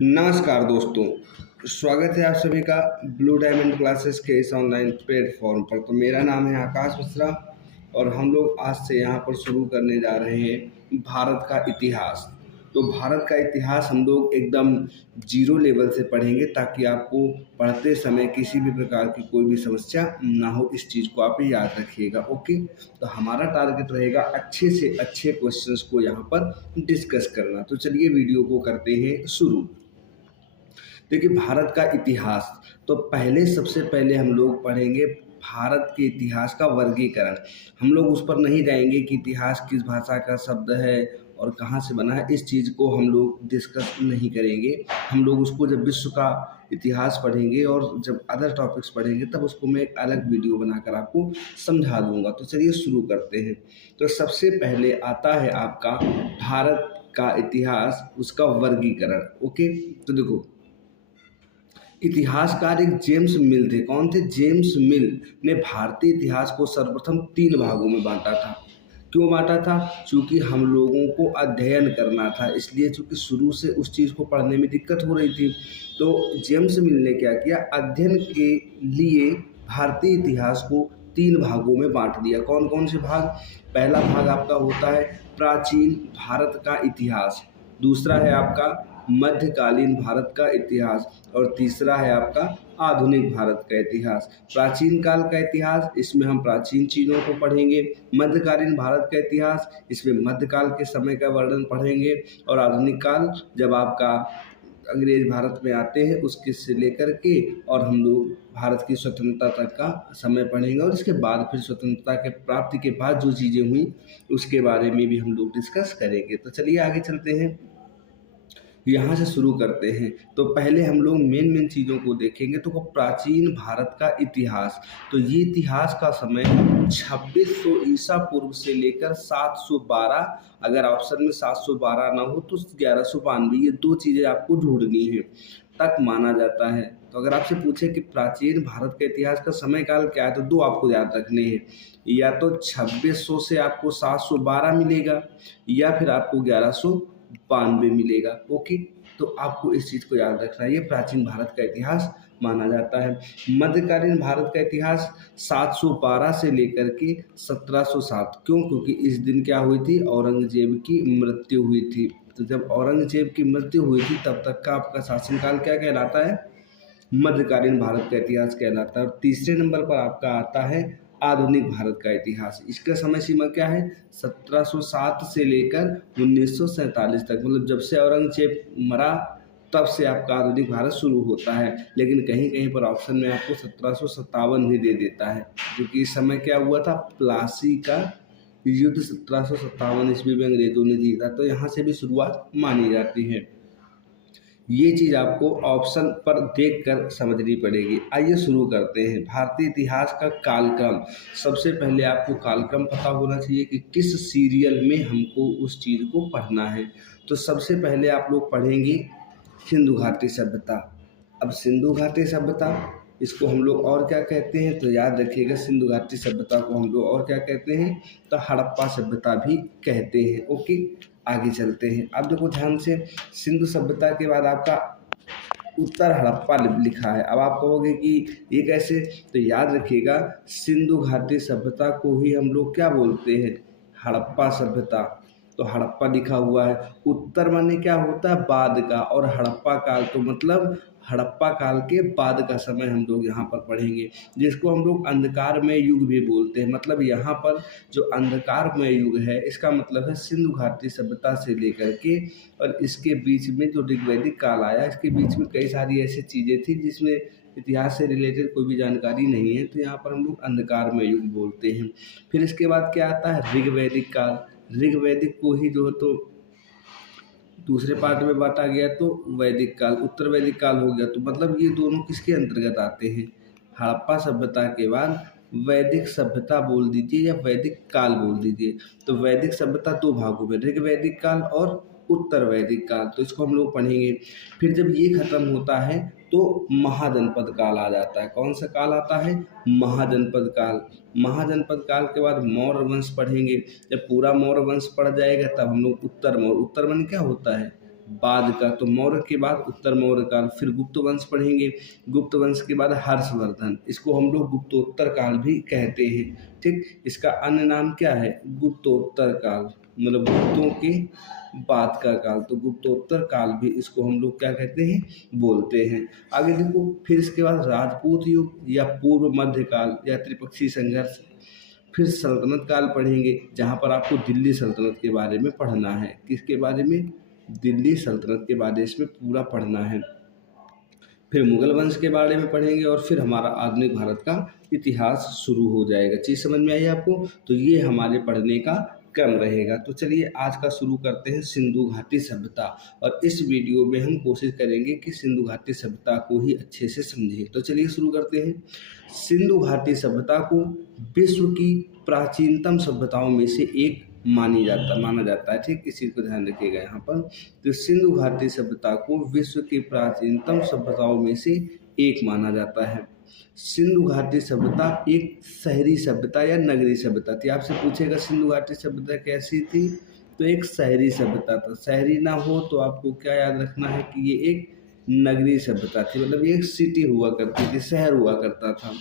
नमस्कार दोस्तों, स्वागत है आप सभी का ब्लू डायमंड क्लासेस के इस ऑनलाइन प्लेटफॉर्म पर। तो मेरा नाम है आकाश मिश्रा और हम लोग आज से यहाँ पर शुरू करने जा रहे हैं भारत का इतिहास। तो भारत का इतिहास हम लोग एकदम जीरो लेवल से पढ़ेंगे ताकि आपको पढ़ते समय किसी भी प्रकार की कोई भी समस्या ना हो। इस चीज़ को आप याद रखिएगा। ओके, तो हमारा टारगेट रहेगा अच्छे से अच्छे क्वेश्चंस को यहाँ पर डिस्कस करना। तो चलिए वीडियो को करते हैं शुरू। देखिए भारत का इतिहास, तो सबसे पहले हम लोग पढ़ेंगे भारत के इतिहास का वर्गीकरण। हम लोग उस पर नहीं जाएंगे कि इतिहास किस भाषा का शब्द है और कहाँ से बना है, इस चीज़ को हम लोग डिस्कस नहीं करेंगे। हम लोग उसको जब विश्व का इतिहास पढ़ेंगे और जब अदर टॉपिक्स पढ़ेंगे तब उसको मैं एक अलग वीडियो बनाकर आपको समझा दूंगा। तो चलिए शुरू करते हैं। तो सबसे पहले आता है आपका भारत का इतिहास, उसका वर्गीकरण। ओके, तो देखो इतिहासकार एक जेम्स मिल थे। कौन थे? जेम्स मिल ने भारतीय इतिहास को सर्वप्रथम 3 भागों में बांटा था। क्यों बांटा था? क्योंकि हम लोगों को अध्ययन करना था, इसलिए चूंकि शुरू से उस चीज़ को पढ़ने में दिक्कत हो रही थी। तो जेम्स मिल ने क्या किया, अध्ययन के लिए भारतीय इतिहास को 3 भागों में बांट दिया। कौन कौन से भाग? पहला भाग आपका होता है प्राचीन भारत का इतिहास, दूसरा है आपका मध्यकालीन भारत का इतिहास और तीसरा है आपका आधुनिक भारत का इतिहास। प्राचीन काल का इतिहास, इसमें हम प्राचीन चीज़ों को पढ़ेंगे। मध्यकालीन भारत का इतिहास, इसमें मध्यकाल के समय का वर्णन पढ़ेंगे। और आधुनिक काल जब आपका अंग्रेज भारत में आते हैं उसके से लेकर के और हम लोग भारत की स्वतंत्रता तक का समय पढ़ेंगे। और इसके बाद फिर स्वतंत्रता के प्राप्ति के बाद जो चीज़ें हुई उसके बारे में भी हम लोग डिस्कस करेंगे। तो चलिए आगे चलते हैं, यहाँ से शुरू करते हैं। तो पहले हम लोग मेन चीज़ों को देखेंगे। तो प्राचीन भारत का इतिहास, तो ये इतिहास का समय 2600 ईसा पूर्व से लेकर 712, अगर ऑप्शन में 712 ना हो तो 1192, ये 2 चीज़ें आपको ढूंढनी है, तक माना जाता है। तो अगर आपसे पूछे कि प्राचीन भारत के इतिहास का समय काल क्या है, तो 2 आपको याद रखने हैं। या तो 2600 से आपको 712 मिलेगा या फिर आपको 1192 मिलेगा। ओके, तो आपको इस चीज़ को याद रखना है, ये प्राचीन भारत का इतिहास माना जाता है। मध्यकालीन भारत का इतिहास 712 से लेकर के 1707। क्यों? क्योंकि इस दिन क्या हुई थी, औरंगजेब की मृत्यु हुई थी। तो जब औरंगजेब की मृत्यु हुई थी तब तक का आपका शासनकाल क्या कहलाता है? मध्यकालीन भारत का इतिहास कहलाता है। और तीसरे नंबर पर आपका आता है आधुनिक भारत का इतिहास। इसका समय सीमा क्या है? 1707 से लेकर 1947 तक, मतलब जब से औरंगजेब मरा तब से आपका आधुनिक भारत शुरू होता है। लेकिन कहीं कहीं पर ऑप्शन में आपको 1757 भी दे देता है, क्योंकि इस समय क्या हुआ था, प्लासी का युद्ध 1757 ईस्वी में अंग्रेजों ने जीता। तो यहाँ से भी शुरुआत मानी जाती है। ये चीज़ आपको ऑप्शन पर देखकर समझनी पड़ेगी। आइए शुरू करते हैं। भारतीय इतिहास का कालक्रम, सबसे पहले आपको कालक्रम पता होना चाहिए कि किस सीरियल में हमको उस चीज़ को पढ़ना है। तो सबसे पहले आप लोग पढ़ेंगे सिंधु घाटी सभ्यता। अब सिंधु घाटी सभ्यता, इसको हम लोग और क्या कहते हैं, तो याद रखिएगा सिंधु घाटी सभ्यता को हम लोग और क्या कहते हैं, तो हड़प्पा सभ्यता भी कहते हैं। ओके, आगे चलते हैं। अब देखो ध्यान से, सिंधु सभ्यता के बाद आपका उत्तर हड़प्पा लिखा है। अब आप कहोगे कि ये कैसे, तो याद रखिएगा सिंधु घाटी सभ्यता को ही हम लोग क्या बोलते हैं, हड़प्पा सभ्यता। तो हड़प्पा लिखा हुआ है। उत्तर माने क्या होता है, बाद का, और हड़प्पा काल तो मतलब हड़प्पा काल के बाद का समय हम लोग यहाँ पर पढ़ेंगे, जिसको हम लोग अंधकारमय युग भी बोलते हैं। मतलब यहाँ पर जो अंधकारमय युग है इसका मतलब है सिंधु घाटी सभ्यता से लेकर के और इसके बीच में जो ऋग्वैदिक काल आया, इसके बीच में कई सारी ऐसी चीज़ें थी जिसमें इतिहास से रिलेटेड कोई भी जानकारी नहीं है, तो यहाँ पर हम लोग अंधकारमय युग बोलते हैं। फिर इसके बाद क्या आता है, ऋग्वैदिक काल। ऋग्वैदिक को ही जो है तो दूसरे पार्ट में बांटा गया, तो वैदिक काल, उत्तर वैदिक काल हो गया। तो मतलब ये दोनों किसके अंतर्गत आते हैं, हड़प्पा सभ्यता के बाद वैदिक सभ्यता बोल दीजिए या वैदिक काल बोल दीजिए। तो वैदिक सभ्यता 2 भागों में, ऋग्वैदिक काल और उत्तर वैदिक काल, तो इसको हम लोग पढ़ेंगे। फिर जब ये खत्म होता है तो महाजनपद काल आ जाता है। कौन सा काल आता है, महाजनपद काल। महाजनपद काल के बाद मौर्य वंश पढ़ेंगे। जब पूरा मौर्य वंश पढ़ जाएगा तब हम लोग उत्तर मौर्य, उत्तर मन क्या होता है, बाद का, तो मौर्य के बाद उत्तर मौर्य काल, फिर गुप्त वंश पढ़ेंगे, गुप्त वंश के बाद हर्षवर्धन, इसको हम लोग गुप्तोत्तर काल भी कहते हैं। ठीक, इसका अन्य नाम क्या है, गुप्तोत्तर काल, मतलब गुप्तों के बाद का काल, तो गुप्तोत्तर काल भी इसको हम लोग क्या कहते हैं, बोलते हैं। आगे देखो, फिर इसके बाद राजपूत युग या पूर्व मध्य काल या त्रिपक्षीय संघर्ष, फिर सल्तनत काल पढ़ेंगे, जहाँ पर आपको दिल्ली सल्तनत के बारे में पढ़ना है। किसके बारे में, दिल्ली सल्तनत के बारे में इसमें पूरा पढ़ना है। फिर मुगल वंश के बारे में पढ़ेंगे और फिर हमारा आधुनिक भारत का इतिहास शुरू हो जाएगा। चीज़ समझ में आई आपको, तो ये हमारे पढ़ने का क्रम रहेगा। तो चलिए आज का शुरू करते हैं सिंधु घाटी सभ्यता, और इस वीडियो में हम कोशिश करेंगे कि सिंधु घाटी सभ्यता को ही अच्छे से समझें। तो चलिए शुरू करते हैं। सिंधु घाटी सभ्यता को विश्व की प्राचीनतम सभ्यताओं में से एक माना जाता है। ठीक, इस चीज़ को ध्यान रखिएगा यहाँ पर। तो सिंधु घाटी सभ्यता को विश्व की प्राचीनतम सभ्यताओं में से एक माना जाता है। सिंधु घाटी सभ्यता एक शहरी सभ्यता या नगरीय सभ्यता थी। आपसे पूछेगा सिंधु घाटी सभ्यता कैसी थी, तो एक शहरी सभ्यता था। शहरी ना हो तो आपको क्या याद रखना है कि ये एक नगरीय सभ्यता थी, मतलब ये एक सिटी हुआ करती थी, शहर हुआ करता था।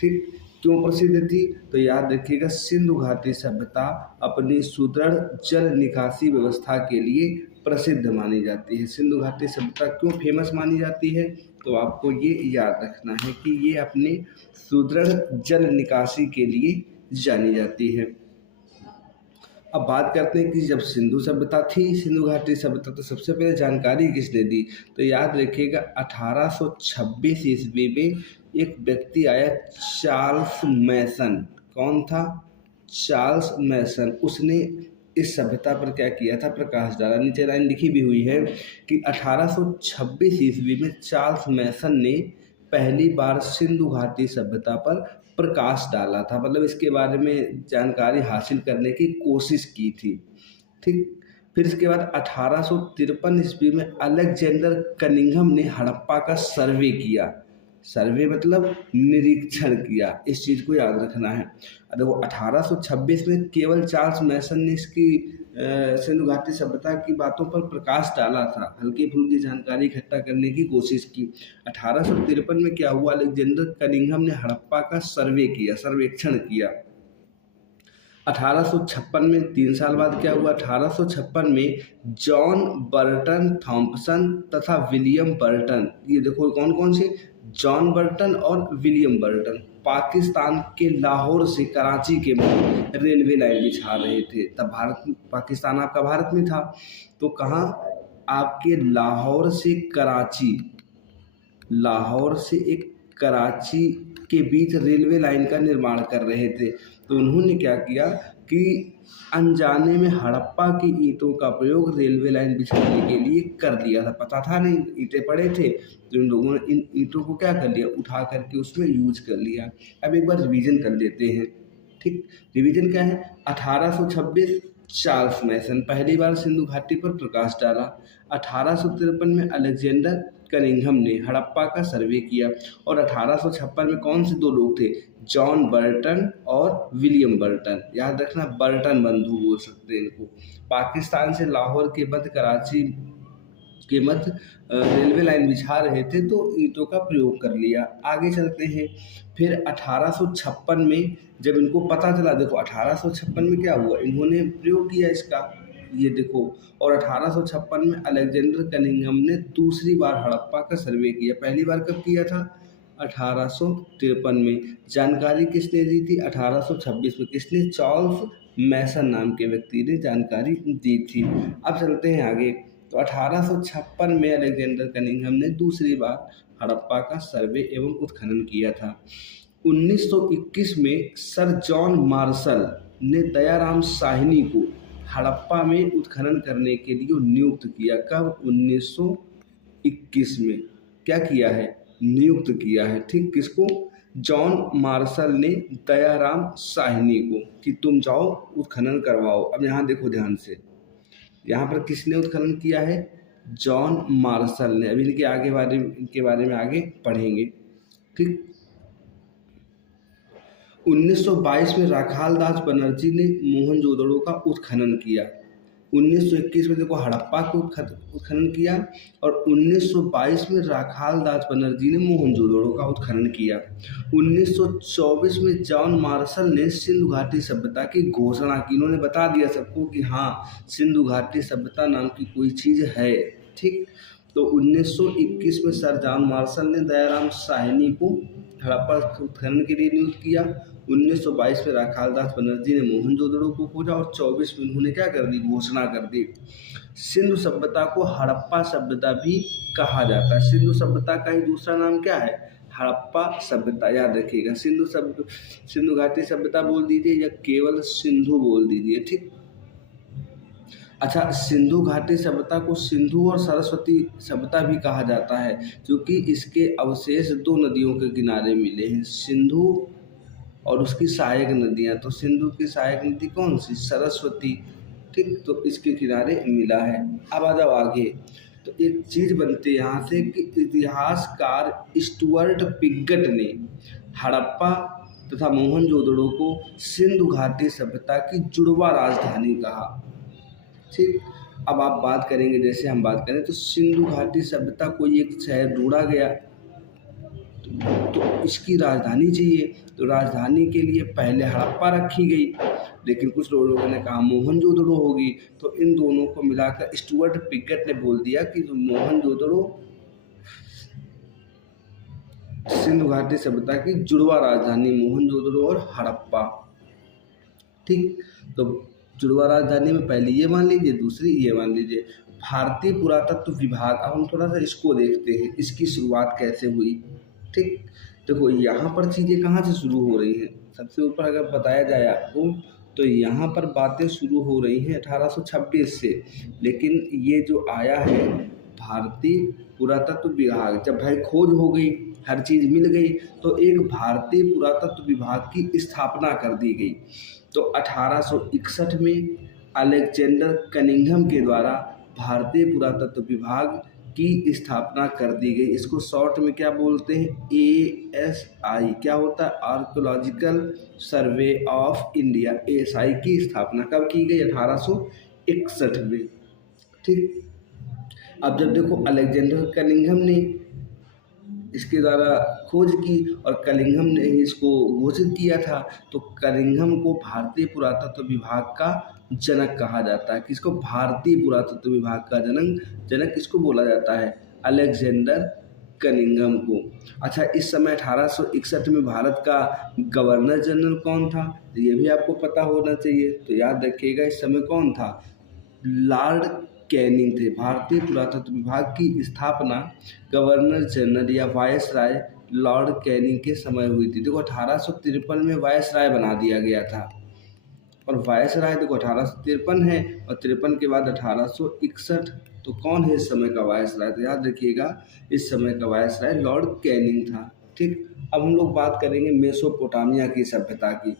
ठीक, क्यों प्रसिद्ध थी, तो याद रखिएगा सिंधु घाटी सभ्यता अपनी सुदृढ़ जल निकासी व्यवस्था के लिए प्रसिद्ध मानी जाती है। सिंधु घाटी सभ्यता क्यों फेमस मानी जाती है, तो आपको ये याद रखना है कि ये अपने सुदृढ़ जल निकासी के लिए जानी जाती है। अब बात करते हैं कि जब सिंधु सभ्यता थी, सिंधु घाटी सभ्यता, तो सबसे पहले जानकारी किसने दी, तो याद रखिएगा 1826 ईस्वी में एक व्यक्ति आया, चार्ल्स मैसन। कौन था, चार्ल्स मैसन। उसने इस सभ्यता पर क्या किया था, प्रकाश डाला। नीचे लाइन लिखी भी हुई है कि 1826 ईस्वी में चार्ल्स मैसन ने पहली बार सिंधु घाटी सभ्यता पर प्रकाश डाला था, मतलब इसके बारे में जानकारी हासिल करने की कोशिश की थी। ठीक, फिर इसके बाद 1853 ईस्वी में अलेक्जेंडर कनिंघम ने हड़प्पा का सर्वे किया। सर्वे मतलब निरीक्षण किया, इस चीज़ को याद रखना है। देखो 1826 में केवल चार्ल्स मैसन ने इसकी सिंधु घाटी सभ्यता की बातों पर प्रकाश डाला था, हल्की फुल्की जानकारी इकट्ठा करने की कोशिश की। 1853 में क्या हुआ, अलेक्जेंडर कनिंघम ने हड़प्पा का सर्वे किया, सर्वेक्षण किया। 1856 में 3 साल बाद क्या हुआ, 1856 में जॉन बर्टन थॉम्पसन तथा विलियम बर्टन, ये देखो कौन कौन से, जॉन बर्टन और विलियम बर्टन, पाकिस्तान के लाहौर से कराची के मध्य रेलवे लाइन बिछा रहे थे। तब पाकिस्तान आपका भारत में था, तो कहाँ, आपके लाहौर से कराची, लाहौर से एक कराची के बीच रेलवे लाइन का निर्माण कर रहे थे। तो उन्होंने क्या किया कि अनजाने में हड़प्पा की ईंटों का प्रयोग रेलवे लाइन बिछाने के लिए कर दिया था। पता था नहीं, ईंटें पड़े थे, तो इन लोगों ने इन ईंटों को क्या कर लिया, उठा करके उसमें यूज कर लिया। अब एक बार रिवीजन कर लेते हैं। ठीक, रिवीजन क्या है, 1826 चार्ल्स मैसन पहली बार सिंधु घाटी पर प्रकाश डाला। 1853 में अलेक्जेंडर कनिंघम ने हड़प्पा का सर्वे किया, और 1856 में कौन से दो लोग थे, जॉन बर्टन और विलियम बर्टन। याद रखना, बर्टन बंधु बोल सकते हैं इनको। पाकिस्तान से लाहौर के मध्य कराची के मध्य रेलवे लाइन बिछा रहे थे, तो ईंटों का प्रयोग कर लिया। आगे चलते हैं। फिर 1856 में जब इनको पता चला, देखो 1856 में क्या हुआ, इन्होंने प्रयोग किया इसका, ये देखो। और 1856 में अलेक्जेंडर कनिंघम ने दूसरी बार हड़प्पा का सर्वे किया। पहली बार कब किया था, 1853 में। जानकारी किसने दी थी, 1826 में। किसने, चार्ल्स मैसन नाम के व्यक्ति ने जानकारी दी थी। अब चलते हैं आगे। तो 1856 में अलेक्जेंडर कनिंघम ने दूसरी बार हड़प्पा का सर्वे एवं उत्खनन किया था। 1921 में सर जॉन मार्शल ने दयाराम साहनी को हड़प्पा में उत्खनन करने के लिए नियुक्त किया। कब, 1921 में क्या किया है, नियुक्त किया है। ठीक, किसको, जॉन मार्शल ने दयाराम साहनी को, कि तुम जाओ उत्खनन करवाओ। अब यहाँ देखो ध्यान से, यहाँ पर किसने उत्खनन किया है, जॉन मार्शल ने। अभी इनके बारे में आगे पढ़ेंगे। ठीक, 1922 में राखाल दास बनर्जी ने मोहनजोदड़ो का उत्खनन किया। 1921 में देखो हड़प्पा को उत्खनन किया, और 1922 में राखाल दास बनर्जी ने मोहनजोदड़ो का उत्खनन किया। 1924 में जॉन मार्शल ने सिंधु घाटी सभ्यता की घोषणा की। इन्होंने बता दिया सबको कि हाँ, सिंधु घाटी सभ्यता नाम की कोई चीज़ है। ठीक, तो 1921 में सर जॉन मार्शल ने दयाराम साहनी को हड़प्पा उत्खनन के लिए नियुक्त किया। 1922 में राखाल दास बनर्जी ने मोहनजोदड़ो को खोजा, और 24 में उन्होंने क्या कर दी, घोषणा कर दी। सिंधु सभ्यता को हड़प्पा सभ्यता भी कहा जाता है। सिंधु सभ्यता का ही दूसरा नाम क्या है, हड़प्पा सभ्यता। याद रखिएगा, सिंधु घाटी सभ्यता बोल दीजिए या केवल सिंधु बोल दीजिए। ठीक, अच्छा, सिंधु घाटी सभ्यता को सिंधु और सरस्वती सभ्यता भी कहा जाता है, क्योंकि इसके अवशेष दो नदियों के किनारे मिले हैं, सिंधु और उसकी सहायक नदियाँ। तो सिंधु की सहायक नदी कौन सी, सरस्वती। ठीक, तो इसके किनारे मिला है। अब आ जाओ आगे, तो एक चीज़ बनती है यहाँ से कि इतिहासकार स्टुअर्ट पिगट ने हड़प्पा तथा मोहनजोदड़ो को सिंधु घाटी सभ्यता की जुड़वा राजधानी कहा। ठीक, अब आप बात करेंगे, जैसे हम बात करें तो सिंधु घाटी सभ्यता को एक शहर ढूंढा गया, तो इसकी राजधानी चाहिए। तो राजधानी के लिए पहले हड़प्पा रखी गई, लेकिन कुछ लोगों ने कहा मोहनजोदड़ो होगी। तो इन दोनों को मिलाकर स्टुअर्ट पिगट ने बोल दिया कि मोहनजोदड़ो सिंधु घाटी सभ्यता की जुड़वा राजधानी, मोहनजोदड़ो और हड़प्पा। ठीक, तो जुड़वा राजधानी में पहली ये मान लीजिए, दूसरी ये मान लीजिए। भारतीय पुरातत्व विभाग, अब हम थोड़ा सा इसको देखते हैं, इसकी शुरुआत कैसे हुई। ठीक, देखो यहाँ पर चीज़ें कहाँ से शुरू हो रही हैं। सबसे ऊपर अगर बताया जाए आपको, तो यहाँ पर बातें शुरू हो रही हैं 1826 से, लेकिन ये जो आया है भारतीय पुरातत्व विभाग, जब भाई खोज हो गई, हर चीज़ मिल गई, तो एक भारतीय पुरातत्व विभाग की स्थापना कर दी गई। तो 1861 में अलेक्जेंडर कनिंघम के द्वारा भारतीय पुरातत्व विभाग की स्थापना कर दी गई। इसको शॉर्ट में क्या बोलते हैं, ASI। क्या होता है, archaeological survey of India. ASI की स्थापना कब की गई, 1861 में। ठीक, अब जब देखो अलेक्जेंडर कनिंघम ने इसके द्वारा खोज की और कनिंघम ने इसको घोषित किया था, तो कनिंघम को भारतीय पुरातत्व विभाग का जनक कहा जाता है। किसको, भारतीय पुरातत्व विभाग का जनक किसको बोला जाता है, अलेक्जेंडर कनिंघम को। अच्छा, इस समय 1861 में भारत का गवर्नर जनरल कौन था, ये भी आपको पता होना चाहिए। तो याद रखिएगा, इस समय कौन था, लॉर्ड कैनिंग थे। भारतीय पुरातत्व विभाग की स्थापना गवर्नर जनरल या वायसराय लॉर्ड कैनिंग के समय हुई थी। देखो 1853 में वायसराय बना दिया गया था, और वायसराय देखो 1853 है, और 53 के बाद 1861। तो कौन है इस समय का वायसराय, तो याद रखिएगा इस समय का वायसराय लॉर्ड कैनिंग था। ठीक, अब हम लोग बात करेंगे मेसोपोटामिया की सभ्यता की।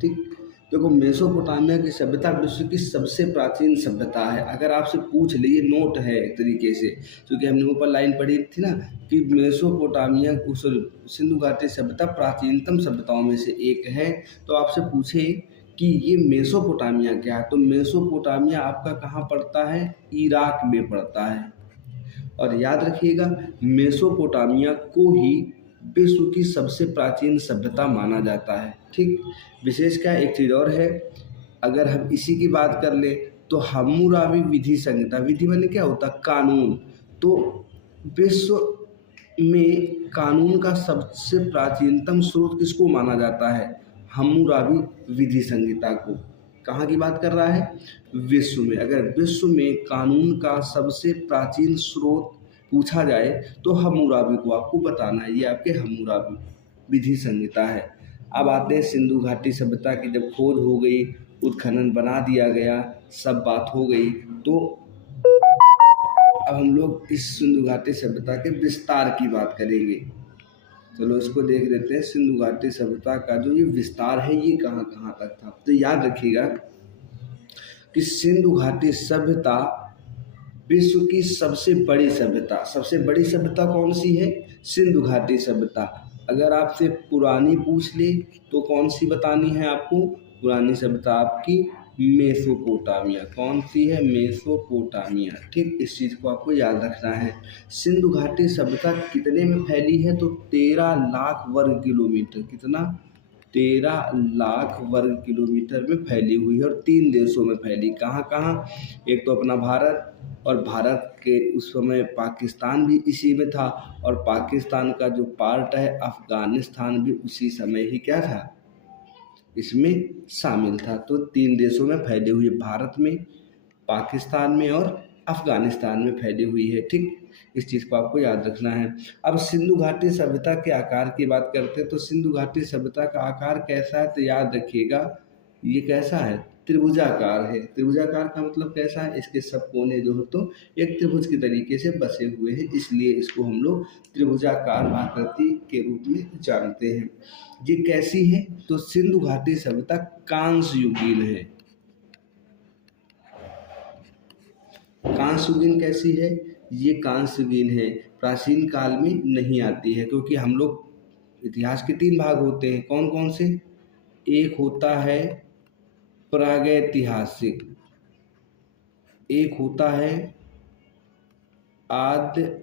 ठीक, देखो मेसोपोटामिया की सभ्यता विश्व की सबसे प्राचीन सभ्यता है। अगर आपसे पूछ ले, ये नोट है एक तरीके से, क्योंकि हमने ऊपर लाइन पढ़ी थी ना कि मेसोपोटामिया सिंधु घाटी सभ्यता प्राचीनतम सभ्यताओं में से एक है। तो आपसे पूछे कि ये मेसोपोटामिया क्या है, तो मेसोपोटामिया आपका कहाँ पड़ता है, इराक में पड़ता है। और याद रखिएगा, मेसोपोटामिया को ही विश्व की सबसे प्राचीन सभ्यता माना जाता है। ठीक, विशेष क्या एक चीज़ और है, अगर हम इसी की बात कर ले तो हम्मुराबी विधि संहिता, विधि माने क्या होता, कानून। तो विश्व में कानून का सबसे प्राचीनतम स्रोत किसको माना जाता है, हम्मुराबी विधि संहिता को। कहाँ की बात कर रहा है, विश्व में। अगर विश्व में कानून का सबसे प्राचीन स्रोत पूछा जाए तो हम्मुराबी को आपको बताना है, ये आपके हम्मुराबी विधि संहिता है। अब आते हैं सिंधु घाटी सभ्यता की, जब खोज हो गई, उत्खनन बना दिया गया, सब बात हो गई, तो अब हम लोग इस सिंधु घाटी सभ्यता के विस्तार की बात करेंगे। चलो इसको देख लेते हैं, सिंधु घाटी सभ्यता का जो ये विस्तार है ये कहाँ कहाँ तक था। तो याद रखिएगा कि सिंधु घाटी सभ्यता विश्व की सबसे बड़ी सभ्यता कौन सी है, सिंधु घाटी सभ्यता। अगर आपसे पुरानी पूछ ले तो कौन सी बतानी है आपको, पुरानी सभ्यता आपकी मेसोपोटामिया। कौन सी है? मेसोपोटामिया। ठीक, इस चीज़ को आपको याद रखना है। सिंधु घाटी सभ्यता कितने में फैली है? तो 13 लाख वर्ग किलोमीटर। कितना? 13 लाख वर्ग किलोमीटर में फैली हुई है और 3 देशों में फैली। कहाँ कहाँ? एक तो अपना भारत, और भारत के उस समय पाकिस्तान भी इसी में था, और पाकिस्तान का जो पार्ट है अफ़गानिस्तान भी उसी समय ही क्या था? इसमें शामिल था। तो 3 देशों में फैली हुई है, भारत में, पाकिस्तान में और अफ़गानिस्तान में फैली हुई है। ठीक, इस चीज़ को आपको याद रखना है। अब सिंधु घाटी सभ्यता के आकार की बात करते हैं तो सिंधु घाटी सभ्यता का आकार कैसा है? तो याद रखिएगा, ये कैसा है? त्रिभुजाकार है। त्रिभुजाकार का मतलब कैसा है? इसके सब कोने जो है तो एक त्रिभुज के तरीके से बसे हुए हैं, इसलिए इसको हम लोग त्रिभुजाकार आकृति के रूप में जानते हैं। ये कैसी है? तो सिंधु घाटी सभ्यता कांस्य युगीन है। कांस्य युगीन कैसी है? ये कांस्य युगीन है, प्राचीन काल में नहीं आती है, क्योंकि हम लोग इतिहास के 3 भाग होते हैं। कौन कौन से? एक होता है प्रागैतिहासिक, एक होता है आद्य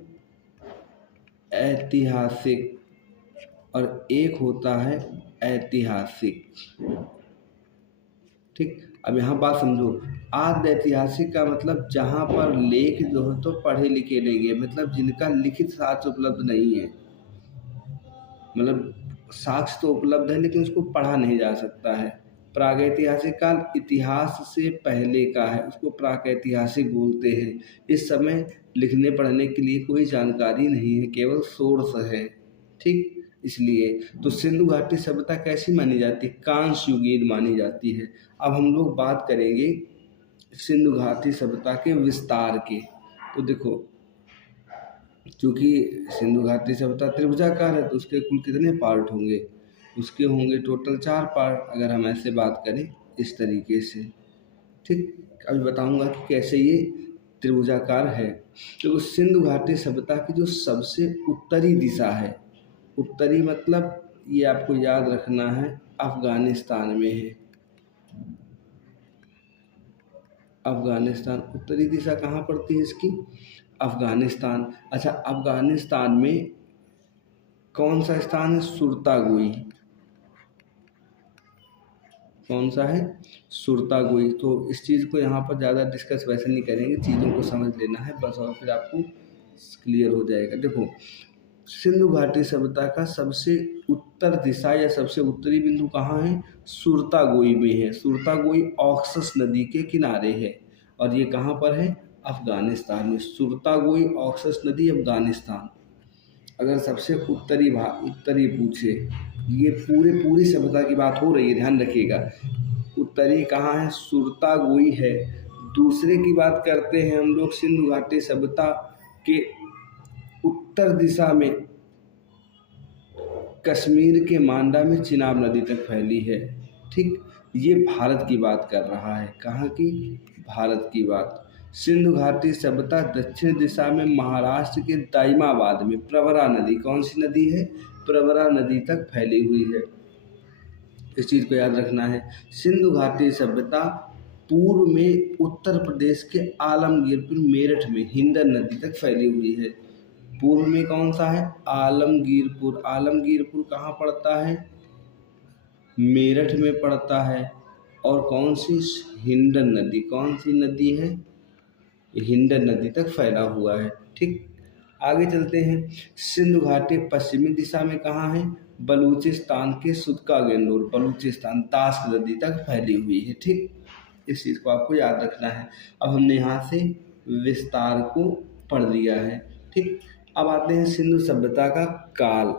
ऐतिहासिक, और एक होता है ऐतिहासिक। ठीक, अब यहाँ बात समझो। आद्य ऐतिहासिक का मतलब जहाँ पर लेख जो है तो पढ़े लिखे नहीं गए, मतलब जिनका लिखित साक्ष्य उपलब्ध नहीं है, मतलब साक्ष्य तो उपलब्ध है लेकिन उसको पढ़ा नहीं जा सकता है। प्रागैतिहासिक काल इतिहास से पहले का है, उसको प्रागैतिहासिक बोलते हैं। इस समय लिखने पढ़ने के लिए कोई जानकारी नहीं है, केवल सोर्स है। ठीक, इसलिए तो सिंधु घाटी सभ्यता कैसी मानी जाती है? कांस्य युगीन मानी जाती है। अब हम लोग बात करेंगे सिंधु घाटी सभ्यता के विस्तार के। तो देखो, क्योंकि सिंधु घाटी सभ्यता त्रिभुजाकार है तो उसके कुल कितने पार्ट होंगे? उसके होंगे टोटल 4 पार्ट, अगर हम ऐसे बात करें इस तरीके से। ठीक, अभी बताऊंगा कि कैसे ये त्रिभुजाकार है। तो सिंधु घाटी सभ्यता की जो सबसे उत्तरी दिशा है, उत्तरी मतलब ये आपको याद रखना है अफ़गानिस्तान में है। अफ़गानिस्तान उत्तरी दिशा कहाँ पड़ती है इसकी? अफ़गानिस्तान। अच्छा, अफ़गानिस्तान में कौन सा स्थान है? सुरतागोई। कौन सा है? सुरतागोई। तो इस चीज़ को यहाँ पर ज़्यादा डिस्कस वैसे नहीं करेंगे, चीज़ों को समझ लेना है बस, और फिर आपको क्लियर हो जाएगा। देखो, सिंधु घाटी सभ्यता का सबसे उत्तर दिशा या सबसे उत्तरी बिंदु कहाँ है? सुरतागोई में है। सुरतागोई ऑक्सस नदी के किनारे है, और ये कहाँ पर है? अफ़गानिस्तान में। सुरतागोई ऑक्सस नदी, अफ़गानिस्तान। अगर सबसे उत्तरी पूछे, ये पूरी सभ्यता की बात हो रही है, ध्यान रखिएगा। उत्तरी कहाँ है? सुरतागोई है। दूसरे की बात करते हैं हम लोग, सिंधु घाटी सभ्यता के उत्तर दिशा में कश्मीर के मांडा में चिनाब नदी तक फैली है। ठीक, ये भारत की बात कर रहा है। कहाँ की? भारत की बात। सिंधु घाटी सभ्यता दक्षिण दिशा में महाराष्ट्र के दाइमाबाद में प्रवरा नदी, कौन सी नदी है? प्रवरा नदी तक फैली हुई है। इस चीज़ को याद रखना है। सिंधु घाटी सभ्यता पूर्व में उत्तर प्रदेश के आलमगीरपुर मेरठ में हिंडन नदी तक फैली हुई है। पूर्व में कौन सा है? आलमगीरपुर। आलमगीरपुर कहाँ पड़ता है? मेरठ में पड़ता है। और कौन सी? हिंडन नदी। कौन सी नदी है? हिंडन नदी तक फैला हुआ है। ठीक, आगे चलते हैं। सिंधु घाटी पश्चिमी दिशा में कहाँ है? बलूचिस्तान के सुदका गेंदोर, बलूचिस्तान, तास्क नदी तक फैली हुई है। ठीक, इस चीज़ को आपको याद रखना है। अब हमने यहाँ से विस्तार को पढ़ लिया है। ठीक, अब आते हैं सिंधु सभ्यता का काल।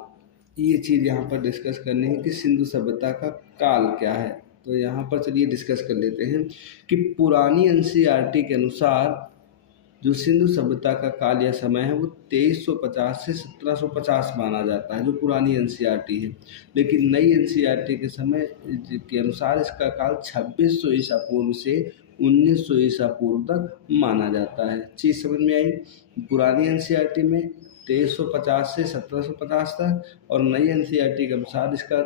ये चीज़ यहाँ पर डिस्कस करनी है कि सिंधु सभ्यता का काल क्या है। तो यहाँ पर चलिए डिस्कस कर लेते हैं कि पुरानी एनसीईआरटी के अनुसार जो सिंधु सभ्यता का काल या समय है वो 2350 से 1750 माना जाता है, जो पुरानी एनसीईआरटी है। लेकिन नई एनसीईआरटी के समय के अनुसार इसका काल 2600 ईसा पूर्व से 1900 ईसा पूर्व तक माना जाता है। चीज़ समझ में आई? पुरानी एनसीईआरटी में 2350 से 1750 तक, और नई एनसीईआरटी के अनुसार इसका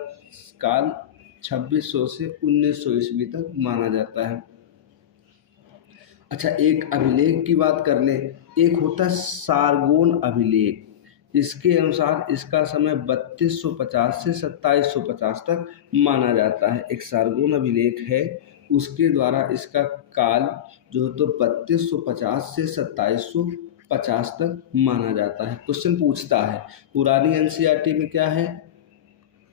काल 2600 से 1900 ईस्वी तक माना जाता है। अच्छा, एक अभिलेख की बात कर लें। एक होता है सारगोन अभिलेख। इसके अनुसार इसका समय 3250 से 2750 तक माना जाता है। एक सारगोन अभिलेख है, उसके द्वारा इसका काल जो है तो 3250 से 2750 तक माना जाता है। क्वेश्चन पूछता है पुरानी एनसीईआरटी में क्या है,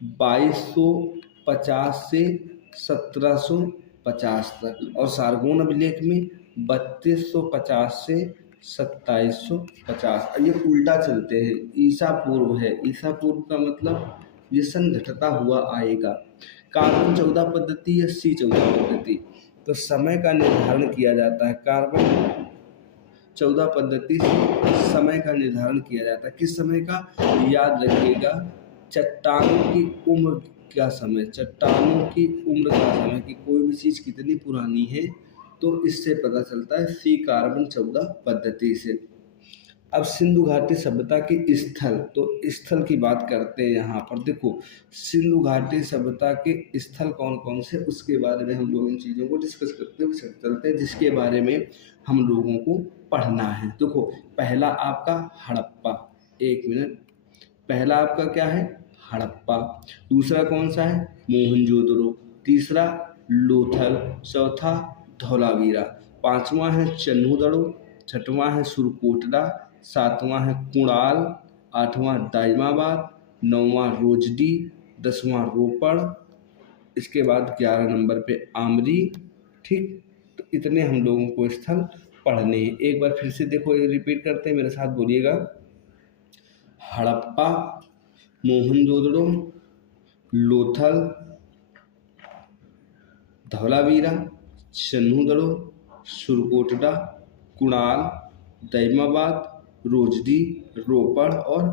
2250 से 1750 तक, और सारगोन अभिलेख में 3250 से 2750। ये उल्टा चलते हैं, ईसा पूर्व है। ईसा पूर्व का मतलब ये सन घटता हुआ आएगा। कार्बन 14 पद्धति या C14 पद्धति, तो समय का निर्धारण किया जाता है। कार्बन 14 पद्धति से समय का निर्धारण किया जाता है। किस समय का, याद रखिएगा, चट्टानों की उम्र का समय, चट्टानों की उम्र का समय कि कोई भी चीज़ कितनी पुरानी है, तो इससे पता चलता है C कार्बन 14 पद्धति से। अब सिंधु घाटी सभ्यता के स्थल, तो स्थल की बात करते हैं यहाँ पर। देखो, सिंधु घाटी सभ्यता के स्थल कौन कौन से, उसके बारे में हम लोग इन चीज़ों को डिस्कस करते हुए चलते हैं, जिसके बारे में हम लोगों को पढ़ना है। देखो, पहला आपका हड़प्पा, एक मिनट, पहला आपका क्या है, हड़प्पा। दूसरा कौन सा है, मोहनजोदड़ो। तीसरा लोथल। चौथा धौलावीरा। पांचवा है चन्हूदड़ो। छठवां है सुरकोटड़ा। सातवां है कुणाल। आठवां दाइमाबाद। नौवां रोजडी। 10वां रोपड़। इसके बाद 11 नंबर पे आमरी। ठीक, तो इतने हम लोगों को स्थल पढ़ने हैं। एक बार फिर से देखो, रिपीट करते हैं, मेरे साथ बोलिएगा। हड़प्पा, मोहनजोदड़ो, लोथल, धौलावीरा, चन्हूदड़ो, सुरकोटड़ा, कुणाल, दैमाबाद, रोजडी, रोपड़ और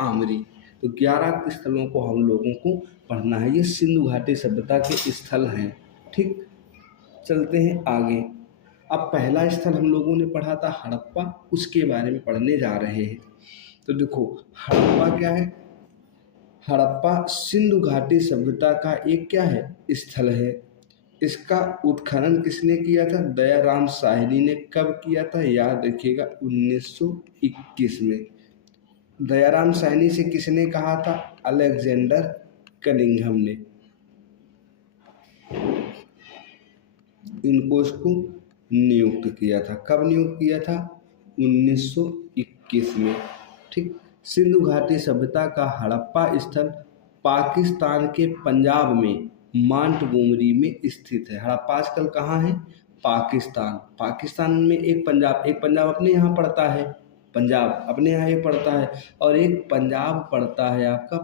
आमरी। तो 11 स्थलों को हम लोगों को पढ़ना है। ये सिंधु घाटी सभ्यता के स्थल हैं। ठीक, चलते हैं आगे। अब पहला स्थल हम लोगों ने पढ़ा था हड़प्पा, उसके बारे में पढ़ने जा रहे हैं। तो देखो, हड़प्पा क्या है, हड़प्पा सिंधु घाटी सभ्यता का एक क्या है, स्थल है। इसका उत्खनन किसने किया था, दयाराम साहनी ने। कब किया था, याद रखिएगा, 1921 में। दयाराम साहनी से किसने कहा था, अलेक्जेंडर कनिंघम ने इनको इसको नियुक्त किया था। कब नियुक्त किया था, 1921 में। ठीक, सिंधु घाटी सभ्यता का हड़प्पा स्थल पाकिस्तान के पंजाब में मांटगोमरी में स्थित है। हड़प्पा आजकल कहाँ है, पाकिस्तान में एक पंजाब अपने यहाँ पड़ता है, पंजाब अपने यहाँ ये पड़ता है, और एक पंजाब पड़ता है आपका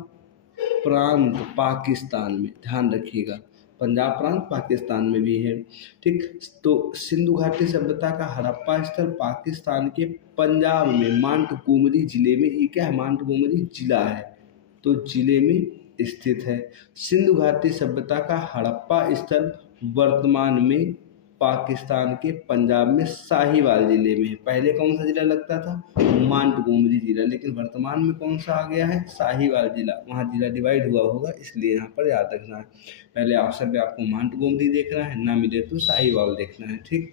प्रांत पाकिस्तान में। ध्यान रखिएगा, पंजाब प्रांत पाकिस्तान में भी है। ठीक, तो सिंधु घाटी सभ्यता का हड़प्पा स्थल पाकिस्तान के पंजाब में मांटगोमरी जिले में, ये क्या है, मांटगोमरी जिला है, तो जिले में स्थित है। सिंधु घाटी सभ्यता का हड़प्पा स्थल वर्तमान में पाकिस्तान के पंजाब में साहिवाल जिले में है। पहले कौन सा जिला लगता था, मांटगोमरी जिला, लेकिन वर्तमान में कौन सा आ गया है, साहिवाल जिला। वहाँ जिला डिवाइड हुआ होगा, इसलिए यहाँ पर याद रखना है। पहले ऑप्शन पे आपको मांटगोमरी देखना है, ना मिले तो साहिवाल देखना है। ठीक,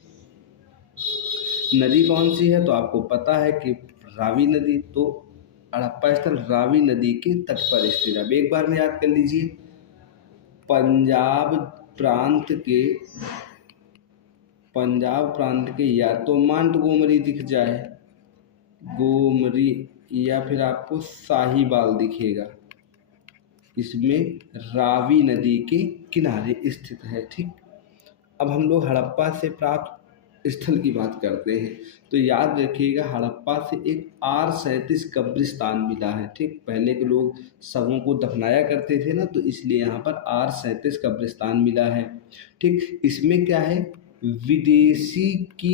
नदी कौन सी है, तो आपको पता है कि रावी नदी। तो हड़प्पा स्थल रावी नदी के तट पर स्थित है। अब एक बार में याद कर लीजिए, पंजाब प्रांत के या तो मांटगोमरी दिख जाए, गोमरी, या फिर आपको साहिवाल दिखेगा, इसमें रावी नदी के किनारे स्थित है। ठीक, अब हम लोग हड़प्पा से प्राप्त स्थल की बात करते हैं। तो याद रखिएगा, हड़प्पा से एक R37 कब्रिस्तान मिला है। ठीक, पहले के लोग शवों को दफनाया करते थे ना, तो इसलिए यहाँ पर R37 कब्रिस्तान मिला है। ठीक, इसमें क्या है, विदेशी की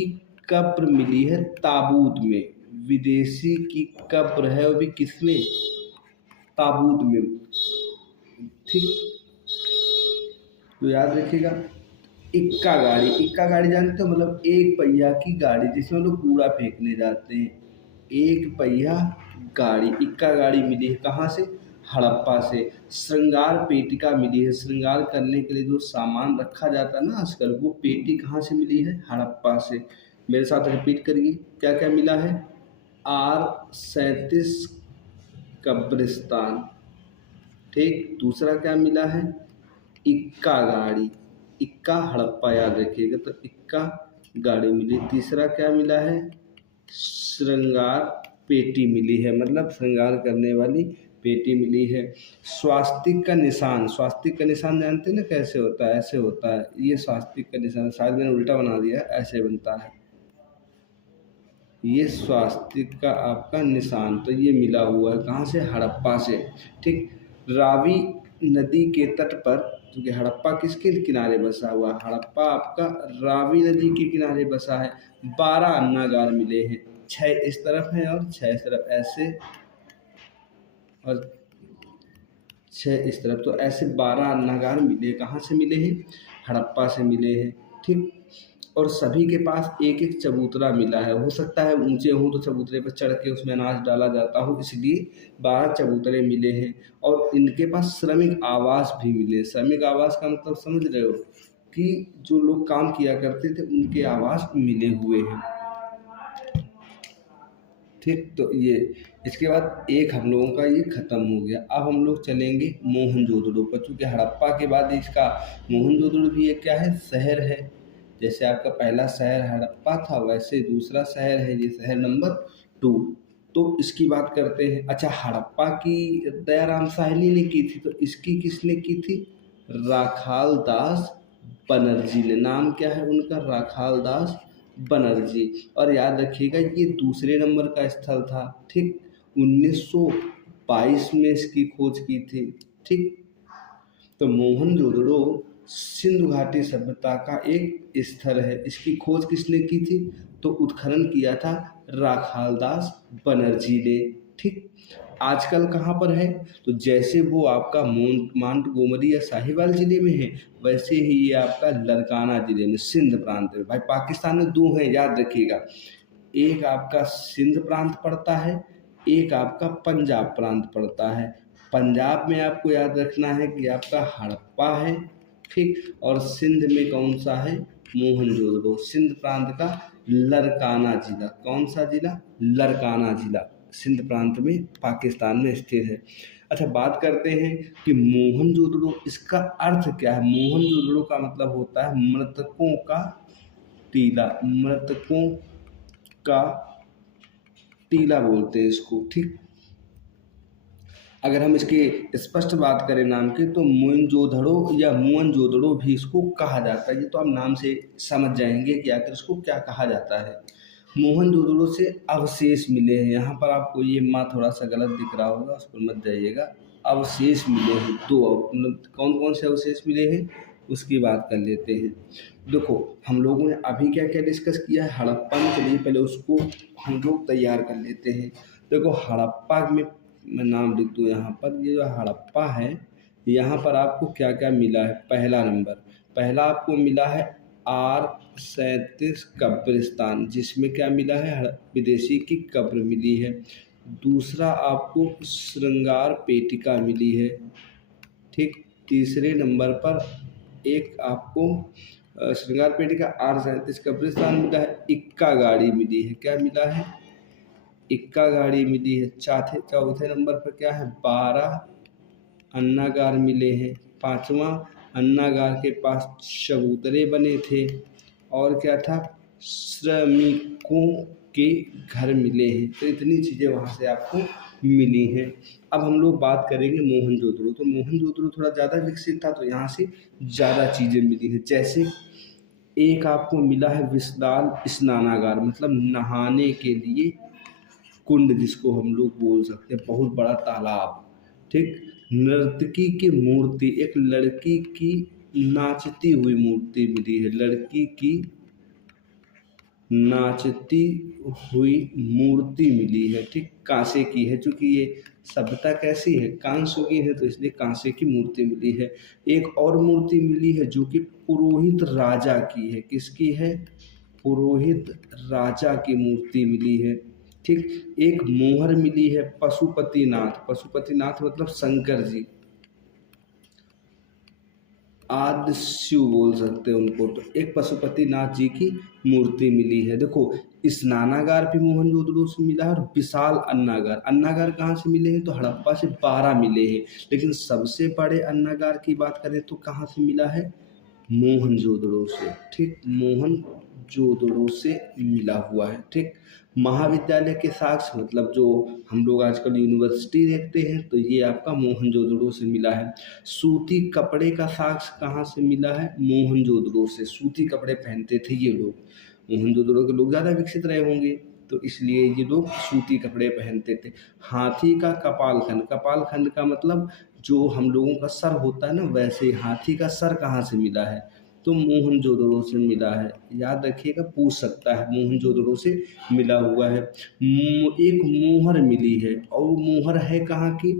कब्र मिली है ताबूत में। विदेशी की कब्र है, वो भी किसमें, ताबूत में। ठीक, तो याद रखिएगा, इक्का गाड़ी जानते हो, मतलब एक पहिया की गाड़ी जिसमें लोग कूड़ा फेंकने जाते हैं। एक पहिया गाड़ी, इक्का गाड़ी मिली है, कहाँ से, हड़प्पा से। श्रृंगार पेटिका मिली है, श्रृंगार करने के लिए जो सामान रखा जाता है ना आजकल, वो पेटी कहाँ से मिली है? हड़प्पा से। मेरे साथ रिपीट करिए, क्या क्या मिला है? R37 कब्रिस्तान, ठीक। दूसरा क्या मिला है? इक्का गाड़ी, इक्का हड़प्पा याद रखिएगा, तो इक्का गाड़ी मिली। तीसरा क्या मिला है? श्रृंगार पेटी मिली है, मतलब श्रृंगार करने वाली पेटी मिली है। स्वास्तिक का निशान, स्वास्तिक का निशान जानते हैं ना कैसे होता है? ऐसे होता है, ये स्वास्तिक का निशान, शायद मैंने उल्टा बना दिया है, ऐसे बनता है। ये स्वास्तिक का आपका निशान, तो ये मिला हुआ है कहाँ से? हड़प्पा से, ठीक। रावी नदी के तट पर, क्योंकि हड़प्पा किसके किनारे बसा हुआ है? हड़प्पा आपका रावी नदी के किनारे बसा है। 12 अन्नागार मिले हैं, 6 इस तरफ है और 6 इस तरफ, ऐसे और 6 इस तरफ, तो ऐसे 12 अन्नागार मिले। कहाँ से मिले हैं? हड़प्पा से मिले हैं, ठीक। और सभी के पास एक एक चबूतरा मिला है। हो सकता है ऊंचे हों तो चबूतरे पर चढ़ के उसमें अनाज डाला जाता हो, इसलिए 12 चबूतरे मिले हैं। और इनके पास श्रमिक आवास भी मिले। श्रमिक आवास का मतलब समझ रहे हो कि जो लोग काम किया करते थे उनके आवास मिले हुए हैं, ठीक। तो ये इसके बाद एक हम लोगों का ये खत्म हो गया। अब हम लोग चलेंगे मोहनजोदड़ो पर, चूँकि हड़प्पा के बाद इसका मोहनजोदड़ो भी एक क्या है? शहर है। जैसे आपका पहला शहर हड़प्पा था, वैसे दूसरा शहर है ये शहर नंबर 2। तो इसकी बात करते हैं। अच्छा, हड़प्पा की दयाराम साहनी ने की थी, तो इसकी किसने की थी? राखाल दास बनर्जी ने। नाम क्या है उनका? राखाल दास बनर्जी। और याद रखिएगा ये दूसरे नंबर का स्थल था, ठीक। 1922 में इसकी खोज की थी, ठीक। तो मोहनजोदड़ो सिंधु घाटी सभ्यता का एक स्थल है। इसकी खोज किसने की थी? तो उत्खनन किया था राखालदास बनर्जी ने, ठीक। आजकल कहाँ पर है? तो जैसे वो आपका मांटगोमरी या साहिवाल जिले में है, वैसे ही ये आपका लरकाना जिले में, सिंध प्रांत में। भाई पाकिस्तान में 2 हैं, याद रखिएगा। एक आपका सिंध प्रांत पड़ता है, एक आपका पंजाब प्रांत पड़ता है। पंजाब में आपको याद रखना है कि आपका हड़प्पा है, ठीक। और सिंध में कौन सा है? मोहनजोदड़ो। सिंध प्रांत का लरकाना जिला, कौन सा जिला? लरकाना जिला सिंध प्रांत में पाकिस्तान में स्थित है। अच्छा, बात करते हैं कि मोहनजोदड़ो, इसका अर्थ क्या है? मोहनजोदड़ो का मतलब होता है मृतकों का टीला, मृतकों का टीला बोलते हैं इसको, ठीक। अगर हम इसके स्पष्ट बात करें नाम की, तो मोहनजोदड़ो या मोहनजोदड़ो भी इसको कहा जाता है। ये तो आप नाम से समझ जाएंगे कि आखिर इसको क्या कहा जाता है। मोहनजोदड़ो से अवशेष मिले हैं। यहाँ पर आपको ये माँ थोड़ा सा गलत दिख रहा होगा, उस पर मत जाइएगा। अवशेष मिले हैं 2, कौन कौन से अवशेष मिले हैं उसकी बात कर लेते हैं। देखो, हम लोगों ने अभी क्या क्या डिस्कस किया है हड़प्पा में, चलिए पहले उसको हम लोग तैयार कर लेते हैं। देखो, हड़प्पा में मैं नाम लिख दूँ यहाँ पर, ये जो हड़प्पा है, यहाँ पर आपको क्या क्या मिला है? पहला नंबर, पहला आपको मिला है R37 कब्रिस्तान, जिसमें क्या मिला है? विदेशी की कब्र मिली है। दूसरा आपको श्रृंगार पेटिका मिली है, ठीक। तीसरे नंबर पर एक आपको श्रृंगार पेटिका R37 कब्रिस्तान मिला है। इक्का गाड़ी मिली है, क्या मिला है? इक्का गाड़ी मिली है। चौथे नंबर पर क्या है? 12 अन्नागार मिले हैं। 5वां अन्नागार के पास चबूतरे बने थे। और क्या था? श्रमिकों के घर मिले हैं। तो इतनी चीज़ें वहाँ से आपको मिली हैं। अब हम लोग बात करेंगे मोहनजोदड़ो। तो मोहनजोदड़ो थोड़ा ज़्यादा विकसित था, तो यहाँ से ज़्यादा चीज़ें मिली हैं। जैसे एक आपको मिला है विशाल स्नानागार, मतलब नहाने के लिए कुंड, जिसको हम लोग बोल सकते हैं, बहुत बड़ा तालाब, ठीक। नर्तकी की मूर्ति, एक लड़की की नाचती हुई मूर्ति मिली है। लड़की की नाचती हुई मूर्ति मिली है, ठीक। कांसे की है, चूँकि ये सभ्यता कैसी है? कांस्य की है, तो इसलिए कांसे की मूर्ति मिली है। एक और मूर्ति मिली है जो कि पुरोहित राजा की है। किसकी है? पुरोहित राजा की मूर्ति मिली है, ठीक। एक मोहर मिली है पशुपतिनाथ, पशुपतिनाथ मतलब शंकर जी, आदि शिव बोल सकते हैं उनको। तो एक पशुपतिनाथ जी की मूर्ति मिली है। देखो, स्नानागार भी मोहनजोदड़ो से मिला है और विशाल अन्नागार, अन्नागार कहाँ से मिले हैं तो हड़प्पा से 12 मिले हैं। लेकिन सबसे बड़े अन्नागार की बात करें तो कहाँ से मिला है, मोहनजोदड़ो से। ठीक, मोहनजोदड़ो से मिला हुआ है। ठीक। महाविद्यालय के साक्ष्य मतलब जो हम लोग आजकल यूनिवर्सिटी देखते हैं, तो ये आपका मोहनजोदड़ो से मिला है। सूती कपड़े का साक्ष्य कहाँ से मिला है, मोहनजोदड़ो से। सूती कपड़े पहनते थे ये लोग, मोहनजोदड़ो के लोग ज़्यादा विकसित रहे होंगे, तो इसलिए ये लोग सूती कपड़े पहनते थे। हाथी का कपालखंड, कपालखंड का मतलब जो हम लोगों का सर होता है ना, वैसे हाथी का सर कहाँ से मिला है, तो मोहनजोदड़ो से मिला है। याद रखिएगा, पूछ सकता है, मोहनजोदड़ो से मिला हुआ है। एक मोहर मिली है, और वो मोहर है कहाँ की,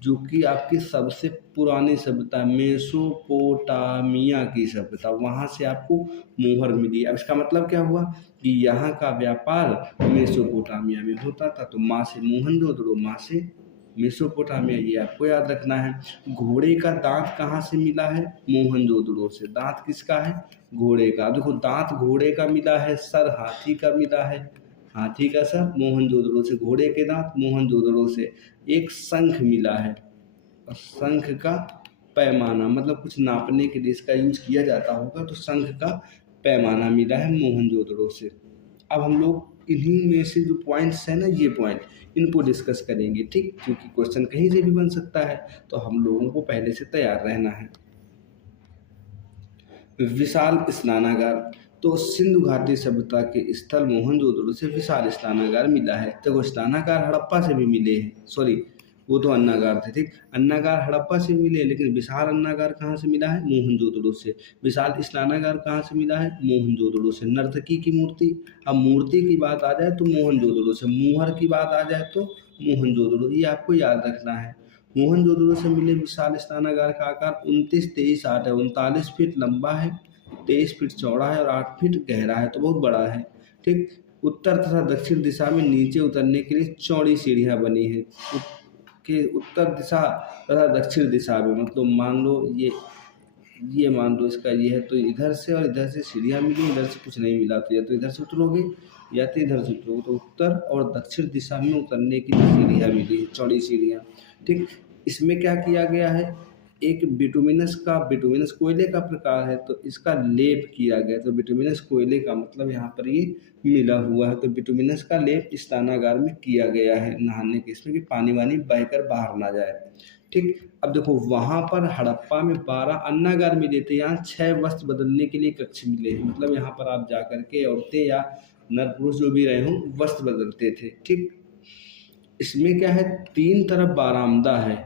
जो कि आपकी सबसे पुरानी सभ्यता मेसोपोटामिया की सभ्यता, वहाँ से आपको मोहर मिली है। अब इसका मतलब क्या हुआ कि यहाँ का व्यापार मेसोपोटामिया में होता था, तो माँ से मोहनजोदड़ो, माँ से मेसोपोटामिया, ये आपको याद रखना है। घोड़े का दांत कहाँ से मिला है, मोहनजोदड़ो से। दांत किसका है, घोड़े का। देखो, दांत घोड़े का मिला है, सर हाथी का मिला है, हाथी का सर मोहनजोदड़ो से, घोड़े के दांत मोहनजोदड़ो से। एक शंख मिला है, और शंख का पैमाना मतलब कुछ नापने के लिए इसका यूज किया जाता होगा, तो शंख का पैमाना मिला है मोहनजोदड़ो से। अब हम लोग इन्हीं में से जो पॉइंट्स हैं ना, ये पॉइंट इनको डिस्कस करेंगे। ठीक, क्योंकि क्वेश्चन कहीं से भी बन सकता है, तो हम लोगों को पहले से तैयार रहना है। विशाल स्नानागार, तो सिंधु घाटी सभ्यता के स्थल मोहनजोदड़ो से विशाल स्नानागार मिला है। देखो, स्नानागार हड़प्पा से भी मिले हैं, सॉरी वो तो अन्नागार थे। ठीक, अन्नागार हड़प्पा से मिले, लेकिन विशाल अन्नागार कहाँ से मिला है, मोहनजोदड़ो से। विशाल स्नानागार कहाँ से मिला है, मोहनजोदड़ो से। नर्तकी की मूर्ति, अब मूर्ति की बात आ जाए तो मोहनजोदड़ो से, मुहर की बात आ जाए तो मोहनजोदड़ो, ये आपको याद रखना है। मोहनजोदड़ो से मिले विशाल स्नानागार का आकार 29-23-8 है, 39 फीट लंबा है, 23 फीट चौड़ा है और 8 फीट गहरा है, तो बहुत बड़ा है। ठीक, उत्तर तथा दक्षिण दिशा में नीचे उतरने के लिए चौड़ी सीढ़ियाँ बनी हैं। कि उत्तर दिशा तथा दक्षिण दिशा में, मतलब मान लो ये मान लो इसका ये है, तो इधर से और इधर से सीढ़ियाँ मिली, इधर से कुछ नहीं मिला, तो या तो इधर से उतरोगे या तो इधर से उतरोगे, तो उत्तर और दक्षिण दिशा में उतरने की सीढ़ियाँ मिली, चौड़ी सीढ़ियाँ। ठीक, इसमें क्या किया गया है, एक बिटुमिनस कोयले का प्रकार है, तो इसका लेप किया गया। तो बिटुमिनस कोयले का मतलब यहाँ पर ये मिला हुआ है, तो बिटुमिनस का लेप स्नानागार में किया गया है, नहाने के इसमें कि पानी वानी बहकर बाहर ना जाए। ठीक, अब देखो, वहाँ पर हड़प्पा में 12 अन्नागार मिले थे, यहाँ 6 वस्त्र बदलने के लिए कक्ष मिले हैं। मतलब यहाँ पर आप जा करके औरतें या नर पुरुष जो भी रहे हों, वस्त्र बदलते थे। ठीक, इसमें क्या है, 3 तरफ बारामदा है,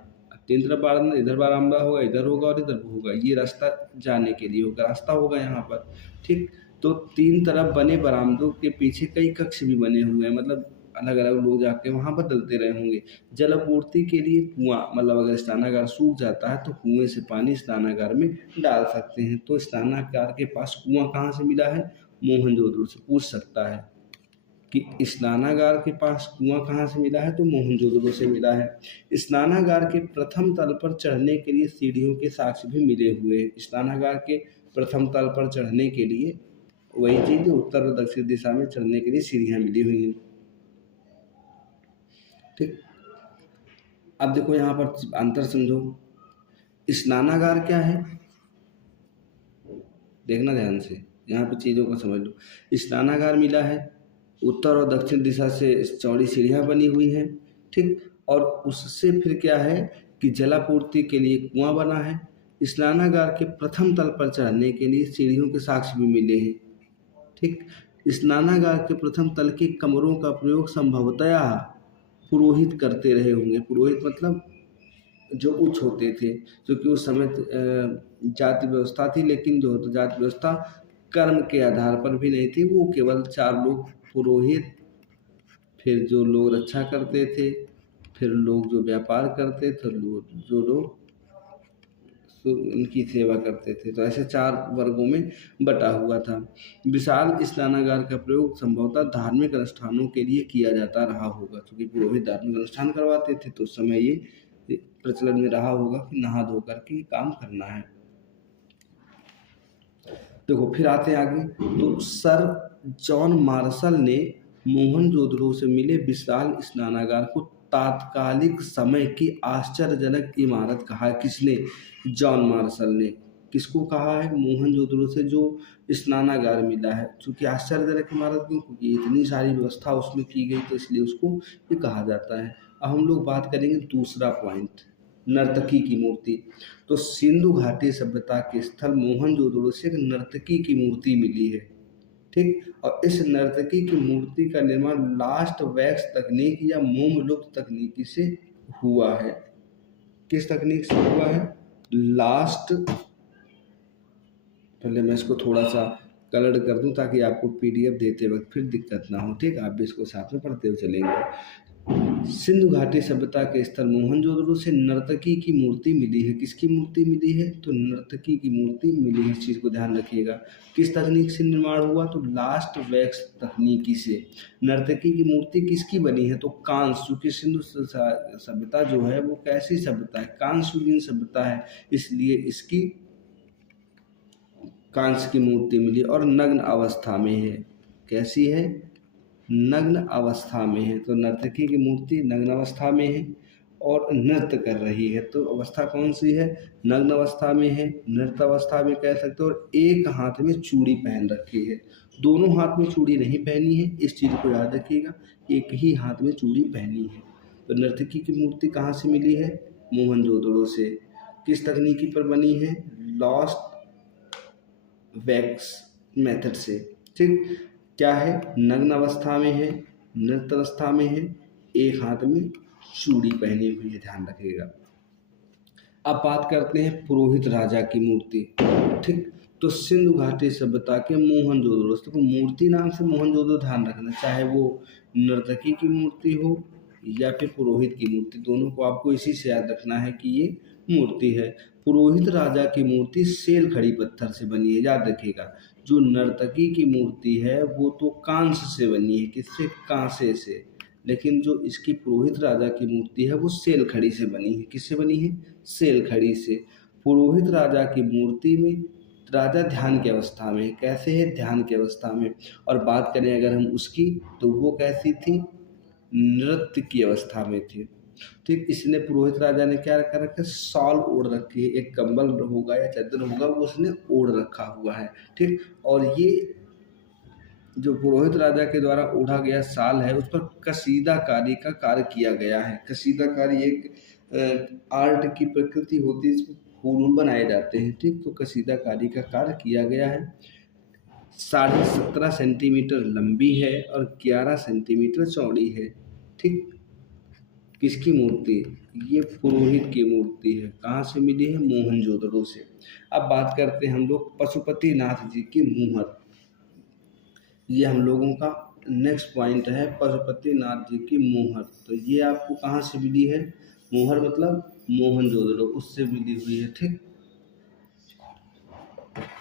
3 तरफ बारामदा, इधर बारामदा होगा, इधर होगा और इधर होगा, ये रास्ता जाने के लिए होगा, रास्ता होगा यहाँ पर। ठीक, तो 3 तरफ बने बरामदों के पीछे कई कक्ष भी बने हुए हैं, मतलब अलग अलग लोग जाके वहाँ बदलते रहे होंगे। जल आपूर्ति के लिए कुआं, मतलब अगर स्नानागार सूख जाता है तो कुएं से पानी स्नानागार में डाल सकते हैं। तो स्नानागार के पास कुआं कहाँ से मिला है, मोहनजोदड़ो से। पूछ सकता है कि स्नानागार के पास कुआं कहाँ से मिला है, तो मोहनजोदड़ो से मिला है। स्नानागार के प्रथम तल पर चढ़ने के लिए सीढ़ियों के साक्ष्य भी मिले हुए हैं। स्नानागार के प्रथम तल पर चढ़ने के लिए वही चीज जो उत्तर और दक्षिण दिशा में चढ़ने के लिए सीढ़ियाँ मिली हुई हैं। ठीक, अब देखो यहाँ पर अंतर समझो, स्नानागार क्या है, देखना ध्यान से, यहाँ पे चीज़ों को समझ लो। स्नानागार मिला है, उत्तर और दक्षिण दिशा से चौड़ी सीढ़ियाँ बनी हुई हैं। ठीक, और उससे फिर क्या है कि जलापूर्ति के लिए कुआं बना है। स्नानागार के प्रथम तल पर चढ़ने के लिए सीढ़ियों के साक्ष्य भी मिले हैं। ठीक, स्नानागार के प्रथम तल के कमरों का प्रयोग संभवतया पुरोहित करते रहे होंगे। पुरोहित मतलब जो उच्च होते थे, क्योंकि उस समय जाति व्यवस्था थी, लेकिन जो तो जाति व्यवस्था कर्म के आधार पर भी नहीं थी, वो केवल 4 लोग पुरोहित, फिर जो लोग रक्षा करते थे, फिर लोग जो व्यापार करते थे, जो लोग तो इनकी सेवा करते थे। तो ऐसे 4 वर्गों में बटा हुआ था। विशाल स्नानागार का प्रयोग संभवतः धार्मिक अनुष्ठानों के लिए किया जाता रहा होगा, क्योंकि पुरोहित धार्मिक अनुष्ठान करवाते थे तो उस समय ये प्रचलन में रहा होगा कि नहा धो करके काम करना है। देखो फिर आते हैं आगे। तो सर जॉन मार्शल ने मोहनजोदड़ो से मिले विशाल स्नानागार को तात्कालिक समय की आश्चर्यजनक इमारत कहा। किसने? जॉन मार्शल ने। किसको कहा है? मोहनजोदड़ो से जो स्नानागार मिला है, चूंकि आश्चर्यजनक इमारत क्यों? क्योंकि इतनी सारी व्यवस्था उसमें की गई तो इसलिए उसको ये कहा जाता है। अब हम लोग बात करेंगे दूसरा पॉइंट, नर्तकी की मूर्ति। तो सिंधु घाटी सभ्यता के स्थल मोहनजोदड़ो से एक नर्तकी की मूर्ति मिली है, ठीक। और इस नर्तकी की मूर्ति का निर्माण लास्ट वैक्स तकनीक या मोम लुप्त तकनीकी से हुआ है। किस तकनीक से हुआ है? लास्ट, पहले मैं इसको थोड़ा सा कलर कर दूं ताकि आपको पीडीएफ देते वक्त फिर दिक्कत ना हो, ठीक। आप भी इसको साथ में पढ़ते हुए चलेंगे। सिंधु घाटी सभ्यता के स्थल मोहनजोदड़ो से नर्तकी की मूर्ति मिली है। किसकी मूर्ति मिली है? तो नर्तकी की मूर्ति मिली है। इस चीज़ को ध्यान रखिएगा। किस तकनीक से निर्माण हुआ? तो लास्ट वैक्स तकनीकी से। नर्तकी की मूर्ति किसकी बनी है? तो कांस्य, क्योंकि सिंधु सभ्यता जो है वो कैसी सभ्यता है? कांस्य युगीन सभ्यता है, इसलिए इसकी कांस्य की मूर्ति मिली और नग्न अवस्था में है। कैसी है? नग्न अवस्था में है। तो नर्तकी की मूर्ति नग्न अवस्था में है और नृत्य कर रही है। तो अवस्था कौन सी है? नग्न अवस्था में है, नृत्य अवस्था में कह सकते हो। और एक हाथ में चूड़ी पहन रखी है। दोनों हाथ में चूड़ी नहीं पहनी है, इस चीज़ को याद रखिएगा। एक ही हाथ में चूड़ी पहनी है। तो नर्तकी की मूर्ति कहाँ से मिली है? मोहनजोदड़ो से। किस तकनीकी पर बनी है? लॉस्ट वैक्स मेथड से, ठीक। क्या है? नग्न अवस्था में है, नृत्य अवस्था में है, एक हाथ में चूड़ी पहनी हुई है, ध्यान रखिएगा। अब बात करते हैं पुरोहित राजा की मूर्ति, ठीक। तो सिंधु घाटी सभ्यता के मोहनजोदड़ो, तो मूर्ति नाम से मोहनजोदड़ो ध्यान रखना, चाहे वो नर्तकी की मूर्ति हो या फिर पुरोहित की मूर्ति, दोनों को आपको इसी से याद रखना है कि ये मूर्ति है। पुरोहित राजा की मूर्ति सेल खड़ी पत्थर से बनी है, याद रखिएगा। जो नर्तकी की मूर्ति है वो तो कांस्य से बनी है। किससे? कांसे से। लेकिन जो इसकी पुरोहित राजा की मूर्ति है वो सेल खड़ी से बनी है। किससे बनी है? सेल खड़ी से। पुरोहित राजा की मूर्ति में राजा ध्यान की अवस्था में। कैसे है? ध्यान की अवस्था में। और बात करें अगर हम उसकी, तो वो कैसी थी? नृत्य की अवस्था में थी, ठीक। इसने पुरोहित राजा ने क्या कर रखा है? शॉल ओढ़ रखी है। एक कंबल होगा या चादर होगा वो उसने ओढ़ रखा हुआ है, ठीक। और ये जो पुरोहित राजा के द्वारा ओढ़ा गया शाल है उस पर कसीदाकारी का कार्य किया गया है। कसीदाकारी एक आर्ट की प्रकृति होती है, इसमें फूल बनाए जाते हैं, ठीक। तो कसीदाकारी का कार्य किया गया है। 17.5 सेंटीमीटर लंबी है और 11 सेंटीमीटर चौड़ी है, ठीक। किसकी मूर्ति? ये पुरोहित की मूर्ति है। कहाँ से मिली है? मोहनजोदड़ो से। अब बात करते हैं हम लोग पशुपति नाथ जी की मुहर। ये हम लोगों का नेक्स्ट पॉइंट है, पशुपति नाथ जी की मुहर। तो ये आपको कहाँ से मिली है? मुहर मतलब मोहनजोदड़ो, उससे मिली हुई है, ठीक।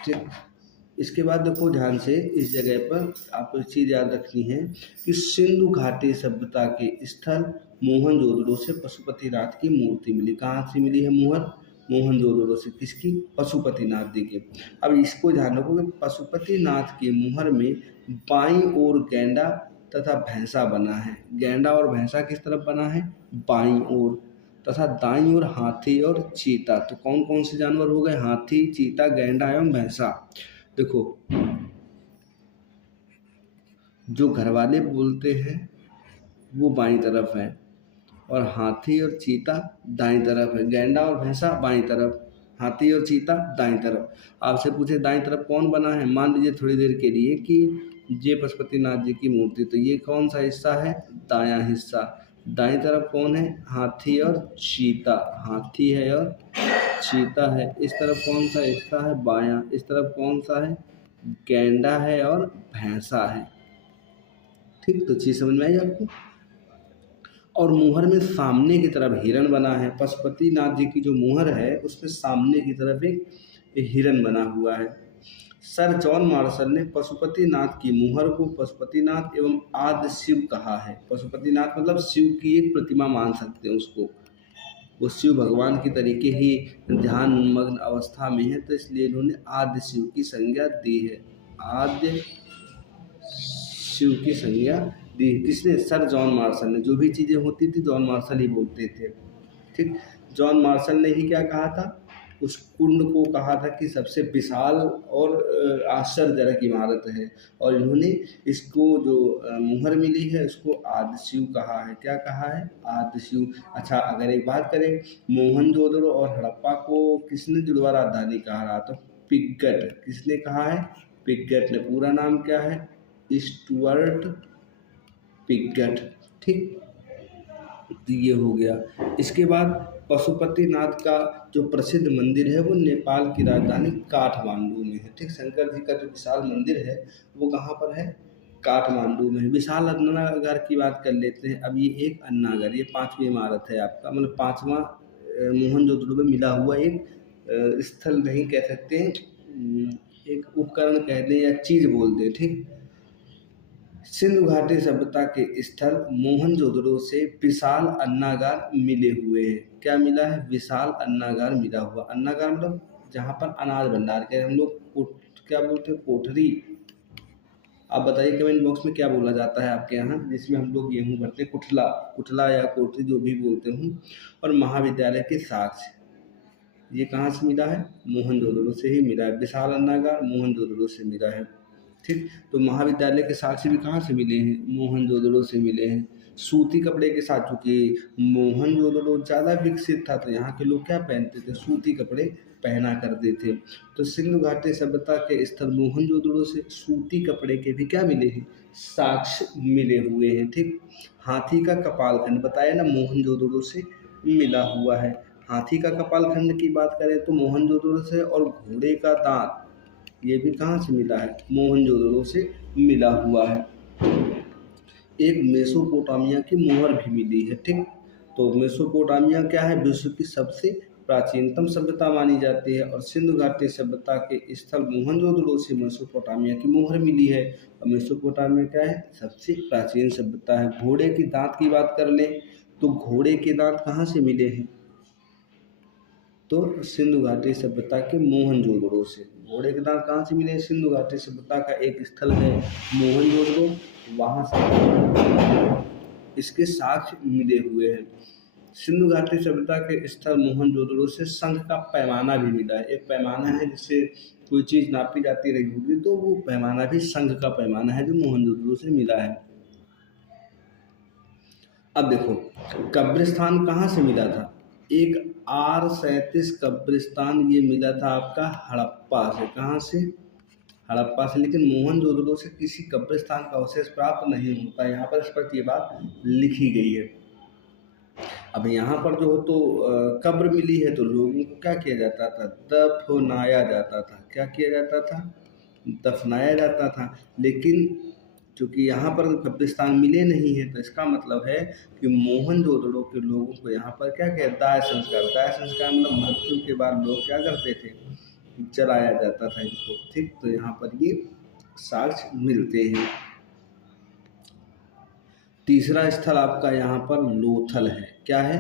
ठीक। इसके बाद देखो ध्यान से, इस जगह पर आपको एक चीज़ याद रखनी है कि सिंधु घाटी सभ्यता के स्थल मोहनजोदड़ो से पशुपतिनाथ की मूर्ति मिली। कहाँ से मिली है मुहर? मोहनजोदड़ो से। किसकी? पशुपतिनाथ जी की। अब इसको ध्यान रखो कि पशुपतिनाथ की मुहर में बाईं ओर गैंडा तथा भैंसा बना है। गैंडा और भैंसा किस तरफ बना है? बाईं ओर। तथा दाईं ओर हाथी और चीता। तो कौन कौन से जानवर हो गए? हाथी, चीता, गैंडा एवं भैंसा। देखो, जो घरवाले बोलते हैं वो बाईं तरफ है और हाथी और चीता दाईं तरफ है। गैंडा और भैंसा बाईं तरफ, हाथी और चीता दाईं तरफ। आपसे पूछे दाईं तरफ कौन बना है? मान लीजिए थोड़ी देर के लिए कि ये पशुपतिनाथ जी की मूर्ति, तो ये कौन सा हिस्सा है? दायां हिस्सा। दाईं तरफ कौन है? हाथी और चीता। हाथी है और चीता है। इस तरफ कौन सा हिस्सा है? बायां। इस तरफ कौन सा है? गैंडा है और भैंसा है, ठीक। तो चीज समझ में आई आपको? और मुहर में सामने की तरफ हिरन बना है। पशुपतिनाथ जी की जो मुहर है उसमें सामने की तरफ एक हिरन बना हुआ है। सर जॉन मार्शल ने पशुपतिनाथ की मुहर को पशुपतिनाथ एवं आदि शिव कहा है। पशुपतिनाथ मतलब शिव की एक प्रतिमा मान सकते हैं उसको, वो शिव भगवान की तरीके ही ध्यान मग्न अवस्था में है, तो इसलिए इन्होंने आदि शिव की संज्ञा दी है। आद्य शिव की संज्ञा दी किसने? सर जॉन मार्शल ने। जो भी चीज़ें होती थी जॉन मार्शल ही बोलते थे। ठीक, जॉन मार्शल ने ही क्या कहा था? उस कुंड को कहा था कि सबसे विशाल और आश्चर्यजनक इमारत है, और इन्होंने इसको जो मुहर मिली है उसको आदि शिव कहा है। क्या कहा है? आदि शिव। अच्छा, अगर एक बात करें, मोहनजोदड़ो और हड़प्पा को किसने जुड़वा राजधानी कहा रहा? तो पिग्गट। किसने कहा है? पिग्गट ने। पूरा नाम क्या है? स्टुअर्ट पिग्गट। ठीक, तो ये हो गया। इसके बाद पशुपतिनाथ का जो प्रसिद्ध मंदिर है वो नेपाल की राजधानी काठमांडू में है। ठीक, शंकर जी का जो विशाल मंदिर है वो कहाँ पर है? काठमांडू में है। विशाल अन्नागार की बात कर लेते हैं। अब ये एक अन्नागार, ये 5वीं इमारत है आपका, मतलब 5वां मोहनजोदड़ो में मिला हुआ एक स्थल नहीं कह सकते, एक उपकरण कह दें या चीज़ बोल दें। ठीक, सिंधु घाटी सभ्यता के स्थल मोहनजोदड़ो से विशाल अन्नागार मिले हुए हैं। क्या मिला है? विशाल अन्नागार मिला हुआ। अन्नागार मतलब जहाँ पर अनाज भंडार के हम लोग क्या बोलते हैं? कोठरी। आप बताइए कमेंट बॉक्स में क्या बोला जाता है आपके यहाँ, जिसमें हम लोग गेहूँ भरते हैं? कुठला, कुठला या कोठरी जो भी बोलते हूँ। और महाविद्यालय के साक्ष्य, ये कहाँ से मिला है? मोहनजोदड़ो से ही मिला है। विशाल अन्नागार मोहनजोदड़ो से मिला है। ठीक, तो महाविद्यालय के साक्ष्य भी कहाँ से मिले हैं? मोहनजोदड़ो से मिले हैं। सूती कपड़े के साथ, चूँकि मोहनजोदड़ो ज़्यादा विकसित था तो यहाँ के लोग क्या पहनते थे? सूती कपड़े पहना करते थे। तो सिंधु घाटी सभ्यता के स्थल मोहनजोदड़ो से सूती कपड़े के भी क्या मिले हैं? साक्ष्य मिले हुए हैं। ठीक, हाथी का कपालखंड बताया ना मोहनजोदड़ो से मिला हुआ है। हाथी का कपालखंड की बात करें तो मोहनजोदड़ो से, और घोड़े का दांत ये भी कहाँ से मिला है? मोहनजोदड़ो से मिला हुआ है। एक मेसोपोटामिया की मोहर भी मिली है। ठीक, तो मेसोपोटामिया क्या है? विश्व की सबसे प्राचीनतम सभ्यता मानी जाती है, और सिंधु घाटी सभ्यता के स्थल मोहनजोदड़ो से मेसोपोटामिया की मोहर मिली है। और मेसोपोटामिया क्या है? सबसे प्राचीन सभ्यता है। घोड़े की दांत की बात कर लें तो घोड़े के दांत कहाँ से मिले हैं? तो सिंधु घाटी सभ्यता के मोहनजोदड़ो से। घोड़े के दांत कहाँ से मिले? सिंधु घाटी सभ्यता का एक स्थल है मोहनजोदड़ो, वहाँ से इसके साक्ष्य मिले हुए हैं। सिंधु घाटी सभ्यता के स्थल मोहनजोदड़ो से शंख का पैमाना भी मिला है। एक पैमाना है जिससे कोई चीज़ नापी जाती रही होगी, तो वो पैमाना भी शंख का पैमाना है जो मोहनजोदड़ो से मिला है। अब देखो, कब्रिस्तान कहाँ से मिला था? एक R37 कब्रिस्तान ये मिला था आपका हड़प्पा से। कहाँ से? हड़प्पा से। लेकिन मोहनजोदड़ो से किसी कब्रिस्तान का अवशेष प्राप्त नहीं होता। यहाँ पर स्पष्ट ये बात लिखी गई है। अब यहाँ पर जो हो तो कब्र मिली है तो लोगों को क्या किया जाता था? दफनाया जाता था। क्या किया जाता था? दफनाया जाता था। लेकिन चूँकि यहाँ पर कब्रिस्तान मिले नहीं है तो इसका मतलब है कि मोहनजोदड़ो के लोगों को यहाँ पर क्या किया? दाह संस्कार। दाह संस्कार मतलब मृत्यु के बाद लोग क्या करते थे? जलाया जाता था इनको। ठीक, तो यहाँ पर ये साक्ष्य मिलते हैं। तीसरा स्थल आपका यहाँ पर लोथल है। क्या है?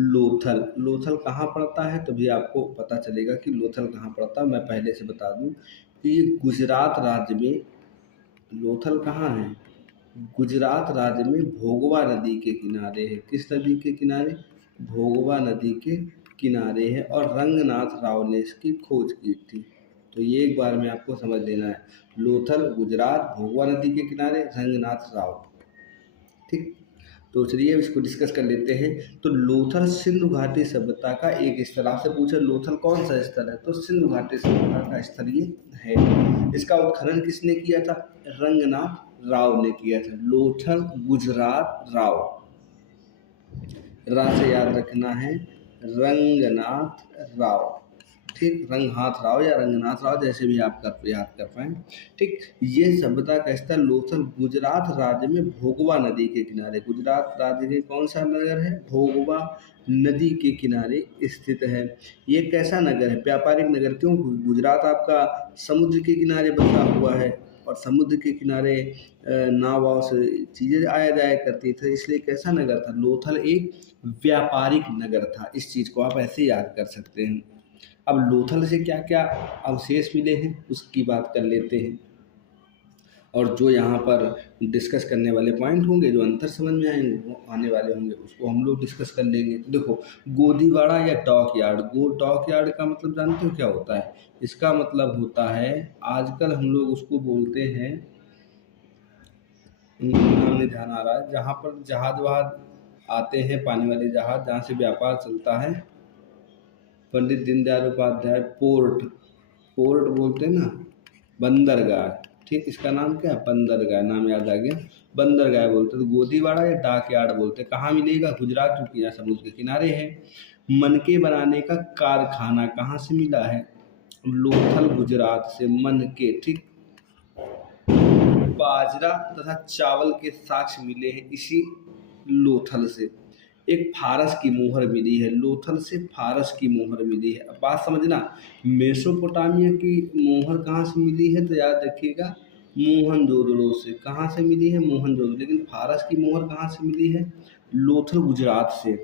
लोथल। लोथल कहाँ पड़ता है? तभी आपको पता चलेगा कि लोथल कहाँ पड़ता है। मैं पहले से बता दूं कि ये गुजरात राज्य में, लोथल कहाँ है? गुजरात राज्य में भोगवा नदी के किनारे है। किस नदी के किनारे? भोगवा नदी के किनारे है, और रंगनाथ राव ने इसकी खोज की थी। तो ये एक बार में आपको समझ लेना है। लोथल गुजरात, भोगवा नदी के किनारे, रंगनाथ राव। ठीक, तो चलिए इसको डिस्कस कर लेते हैं। तो लोथल सिंधु घाटी सभ्यता का एक स्थल। आपसे पूछा लोथल कौन सा स्थल है? तो सिंधु घाटी सभ्यता का स्थल ये है। इसका उत्खनन किसने किया था? रंगनाथ राव ने किया था। लोथल गुजरात राव, रा से याद रखना है, रंगनाथ राव। ठीक, रंगहाथ राव या रंगनाथ राव, जैसे भी आप याद कर पाएँ। ठीक, ये सभ्यता का स्थल लोथल गुजरात राज्य में भोगवा नदी के किनारे, गुजरात राज्य के कौन सा नगर है? भोगवा नदी के किनारे स्थित है। ये कैसा नगर है? व्यापारिक नगर। क्यों? क्योंकि गुजरात आपका समुद्र के किनारे बसा हुआ है और समुद्र के किनारे नाव वाव से चीज़ें आया जाया करती थी, इसलिए कैसा नगर था? लोथल एक व्यापारिक नगर था। इस चीज़ को आप ऐसे याद कर सकते हैं। अब लोथल से क्या क्या अवशेष मिले हैं उसकी बात कर लेते हैं, और जो यहाँ पर डिस्कस करने वाले पॉइंट होंगे, जो अंतर समझ में आएंगे, वो आने वाले होंगे, उसको हम लोग डिस्कस कर लेंगे। तो देखो, गोदीवाड़ा या डॉक यार्ड, डॉक यार्ड का मतलब जानते हो क्या होता है? इसका मतलब होता है, आजकल हम लोग उसको बोलते हैं, नाम नहीं ध्यान आ रहा है, जहाँ पर जहाज वहाज आते हैं, पानी वाले जहाज, जहाँ से व्यापार चलता है, पंडित दीनदयाल उपाध्याय पोर्ट, पोर्ट बोलते हैं ना, बंदरगाह। ठीक, इसका नाम क्या है? बंदरगाह, नाम याद आ गया, बंदरगाह बोलते हैं। तो गोदीवाड़ा या डाक यार्ड बोलते हैं। कहाँ मिलेगा? गुजरात, क्योंकि यहाँ समुद्र के किनारे है। मनके बनाने का कारखाना कहाँ से मिला है? लोथल गुजरात से। मनके, ठीक, बाजरा तथा चावल के साक्ष्य मिले हैं इसी लोथल से। एक फारस की मोहर मिली है, लोथल से फारस की मोहर मिली है। अब बात समझना, मेसोपोटामिया की मोहर कहाँ से मिली है? तो याद रखिएगा, मोहनजोदड़ो से। कहाँ से मिली है? मोहनजोदड़ो। लेकिन फारस की मोहर कहाँ से मिली है? लोथल गुजरात से।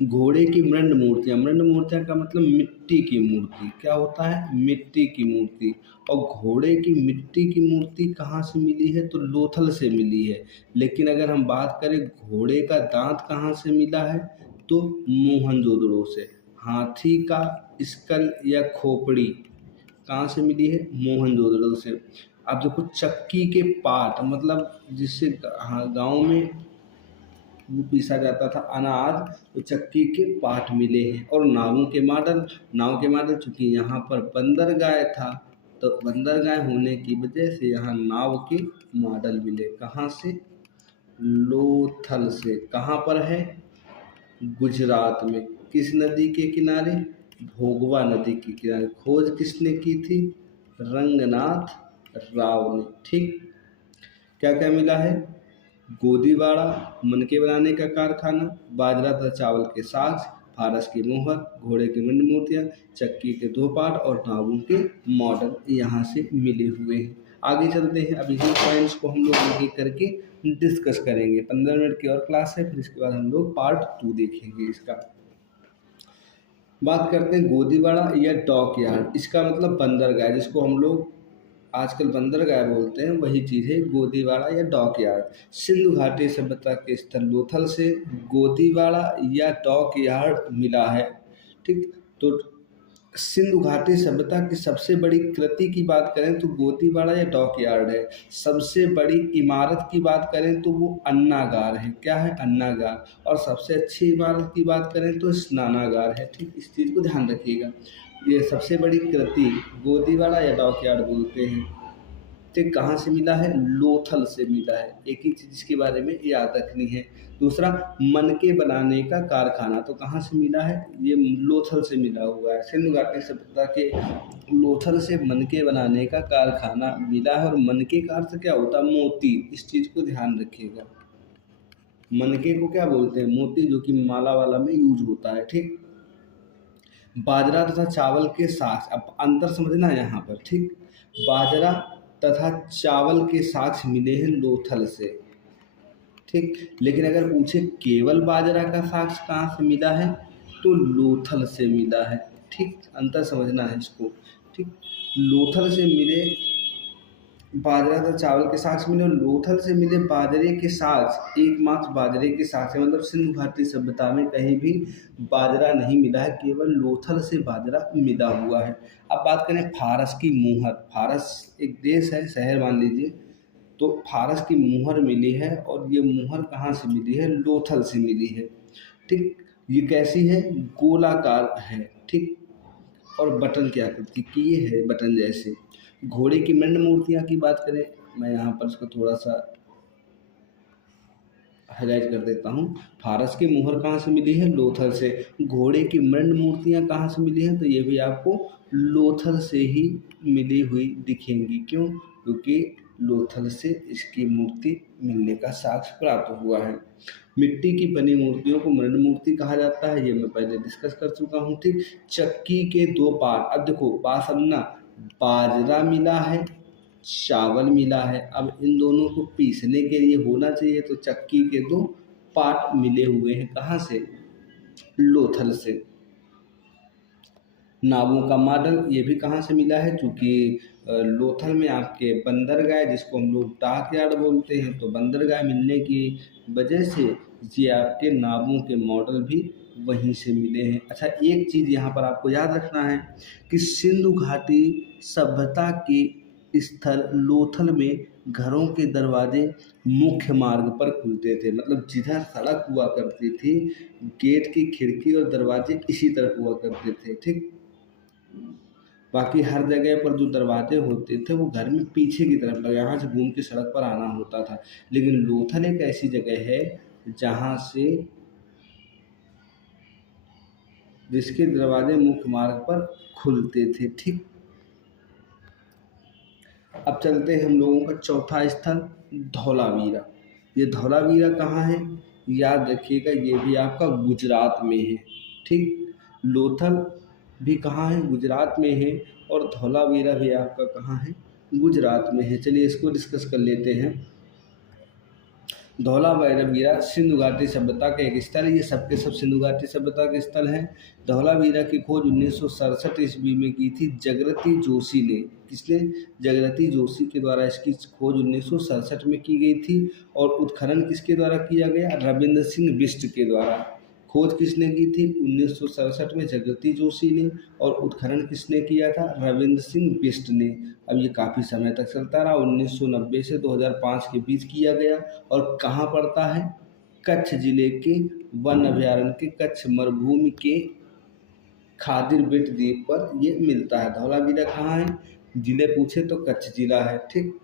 घोड़े की मृंड मूर्तियाँ, मृंड मूर्तियाँ का मतलब मिट्टी की मूर्ति। क्या होता है? मिट्टी की मूर्ति। और घोड़े की मिट्टी की मूर्ति कहाँ से मिली है? तो लोथल से मिली है। लेकिन अगर हम बात करें घोड़े का दांत कहाँ से मिला है, तो मोहनजोदड़ो से। हाथी का स्कल या खोपड़ी कहाँ से मिली है? मोहनजोदड़ो से। अब देखो, चक्की के पाट, मतलब जिससे गाँव में वो पीसा जाता था अनाज, तो चक्की के पाट मिले हैं। और नावों के मॉडल, नाव के मॉडल, चूंकि यहाँ पर बंदरगाह था, तो बंदरगाह होने की वजह से यहाँ नाव के मॉडल मिले। कहाँ से? लोथल से। कहाँ पर है? गुजरात में। किस नदी के किनारे? भोगवा नदी के किनारे। खोज किसने की थी? रंगनाथ राव ने। ठीक, क्या क्या मिला है? गोदीवाड़ा, मनके बनाने का कारखाना, बाजरा तथा चावल के साग, फारस की मोहर, घोड़े की मृंड मूर्तियाँ, चक्की के दो पाट और नावों के मॉडल यहाँ से मिले हुए हैं। आगे चलते हैं, अब इसी पॉइंट्स को हम लोग एक एक करके डिस्कस करेंगे। 15 मिनट की और क्लास है, फिर इसके बाद हम लोग पार्ट 2 देखेंगे। इसका बात करते हैं गोदीवाड़ा या डॉक यार्ड। इसका मतलब बंदरगाह, जिसको हम लोग आजकल बंदरगाह बोलते हैं, वही चीज़ है गोदीवाड़ा या डॉक यार्ड। सिंधु घाटी सभ्यता के स्थल लोथल से गोदीवाड़ा या डॉक यार्ड मिला है। ठीक, तो सिंधु घाटी सभ्यता की सबसे बड़ी कृति की बात करें तो गोदीवाड़ा या डॉक यार्ड है। सबसे बड़ी इमारत की बात करें तो वो अन्नागार है। क्या है? अन्नागार। और सबसे अच्छी इमारत की बात करें तो स्नानागार है। ठीक, इस चीज़ को ध्यान रखिएगा। ये सबसे बड़ी कृति गोदीवाड़ा या डॉक यार्ड बोलते हैं। ठीक, कहाँ से मिला है? लोथल से मिला है। एक ही चीज़ इसके बारे में याद रखनी है। दूसरा, मनके बनाने का कारखाना, तो कहाँ से मिला है? ये लोथल से मिला हुआ है। सिंधु घाटी सभ्यता के लोथल से मनके बनाने का कारखाना मिला है। और मनके का अर्थ क्या होता है? मोती। इस चीज़ को ध्यान रखिएगा। मनके को क्या बोलते हैं? मोती, जो कि माला वाला में यूज होता है। ठीक, बाजरा तथा चावल के साथ, अब अंतर समझना है यहाँ पर। ठीक, बाजरा तथा चावल के साक्ष्य मिले हैं लोथल से। ठीक, लेकिन अगर पूछे केवल बाजरा का साक्ष्य कहाँ से मिला है, तो लोथल से मिला है। ठीक, अंतर समझना है इसको। ठीक, लोथल से मिले बाजरा तथा चावल के साक्ष्य मिले, और लोथल से मिले बाजरे के साक्ष्य एकमात्र बाजरे के साक्ष्य, मतलब सिंधु घाटी सभ्यता में कहीं भी बाजरा नहीं मिला है, केवल लोथल से बाजरा मिला हुआ है। अब बात करें फारस की मोहर। फारस एक देश है, शहर मान लीजिए। तो फारस की मोहर मिली है, और ये मोहर कहाँ से मिली है? लोथल से मिली है। ठीक, ये कैसी है? गोलाकार है। ठीक, और बटन की आकृति की ये है, बटन जैसे। घोड़े की मृंड मूर्तियाँ की बात करें, मैं यहाँ पर इसको थोड़ा सा हाईलाइट कर देता हूँ। फारस की मोहर कहाँ से मिली है? लोथल से। घोड़े की मृण मूर्तियाँ कहाँ से मिली हैं? तो ये भी आपको लोथल से ही मिली हुई दिखेंगी। क्यों? क्योंकि लोथल से इसकी मूर्ति मिलने का साक्ष्य प्राप्त हुआ है। मिट्टी की बनी मूर्तियों को मृण मूर्ति कहा जाता है, ये मैं पहले डिस्कस कर चुका हूँ। ठीक, चक्की के दो पार्ट। अब देखो बात समझना, बाजरा मिला है, चावल मिला है। अब इन दोनों को पीसने के लिए होना चाहिए, तो चक्की के दो पार्ट मिले हुए हैं। कहाँ से? लोथल से। नावों का मॉडल ये भी कहाँ से मिला है? क्योंकि लोथल में आपके बंदरगाह, जिसको हम लोग डाक यार्ड बोलते हैं, तो बंदरगाह मिलने की वजह से ये आपके नावों के मॉडल भी वहीं से मिले हैं। अच्छा, एक चीज़ यहाँ पर आपको याद रखना है कि सिंधु घाटी सभ्यता के स्थल लोथल में घरों के दरवाजे मुख्य मार्ग पर खुलते थे। मतलब जिधर सड़क हुआ करती थी, गेट की खिड़की और दरवाजे इसी तरफ हुआ करते थे। ठीक, बाकी हर जगह पर जो दरवाजे होते थे वो घर में पीछे की तरफ लगे, यहाँ से घूम के सड़क पर आना होता था। लेकिन लोथल एक ऐसी जगह है जहाँ से जिसके दरवाजे मुख्य मार्ग पर खुलते थे। ठीक, अब चलते हैं हम लोगों का चौथा स्थल, धौलावीरा। ये धौलावीरा कहाँ है? याद रखिएगा, ये भी आपका गुजरात में है। ठीक, लोथल भी कहाँ है? गुजरात में है। और धौलावीरा भी आपका कहाँ है? गुजरात में है। चलिए इसको डिस्कस कर लेते हैं। धौलावीरा सिंधु घाटी सभ्यता का एक स्थल है। ये सबके सब सिंधु घाटी सभ्यता के स्थल हैं। धौलावीरा की खोज 1967 ईस्वी में की थी जगरती जोशी ने। किसने? जगरती जोशी के द्वारा इसकी खोज 1967 में की गई थी। और उत्खनन किसके द्वारा किया गया? रविंद्र सिंह बिष्ट के द्वारा। खोज किसने की थी? 1967 में जगरती जोशी ने। और उत्खनन किसने किया था? रविंद्र सिंह बिष्ट ने। अब ये काफ़ी समय तक चलता रहा, 1990 से 2005 के बीच किया गया। और कहाँ पड़ता है? कच्छ जिले के वन अभयारण्य के कच्छ मरुभूमि के खादिर बेट द्वीप पर ये मिलता है। धौलावीरा कहाँ है? जिले पूछे तो कच्छ जिला है। ठीक,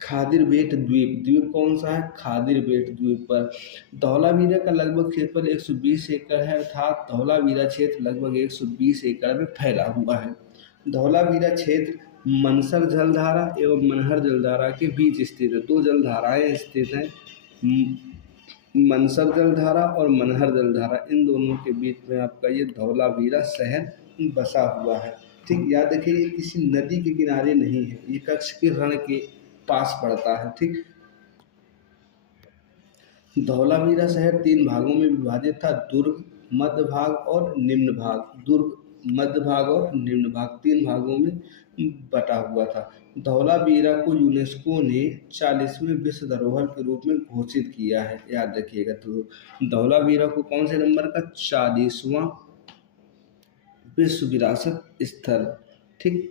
खादिर बेट द्वीप, द्वीप कौन सा है? खादिर बेट द्वीप पर। धौलावीरा का लगभग क्षेत्रफल 120 एकड़ है, अर्थात धौलावीरा क्षेत्र लगभग 120 एकड़ में फैला हुआ है। धौलावीरा क्षेत्र मनसर जलधारा एवं मनहर जलधारा के बीच स्थित है। दो जलधाराएं स्थित हैं, मनसर जलधारा और मनहर जलधारा। इन दोनों के बीच में आपका ये धौलावीरा शहर बसा हुआ है। ठीक, याद रखिए ये किसी नदी के किनारे नहीं है, ये कच्छ के रण के पास पड़ता है। ठीक, धौलावीरा शहर 3 भागों में विभाजित था, दुर्ग, मध्य भाग और निम्न भाग। दुर्ग, मध्य भाग और निम्न भाग 3 भागों में बटा हुआ था। धौलावीरा को यूनेस्को ने 40वें विश्व धरोहर के रूप में घोषित किया है। याद रखिएगा, तो धौलावीरा को कौन से नंबर का? 40वां विश्व विरासत स्थल। ठीक,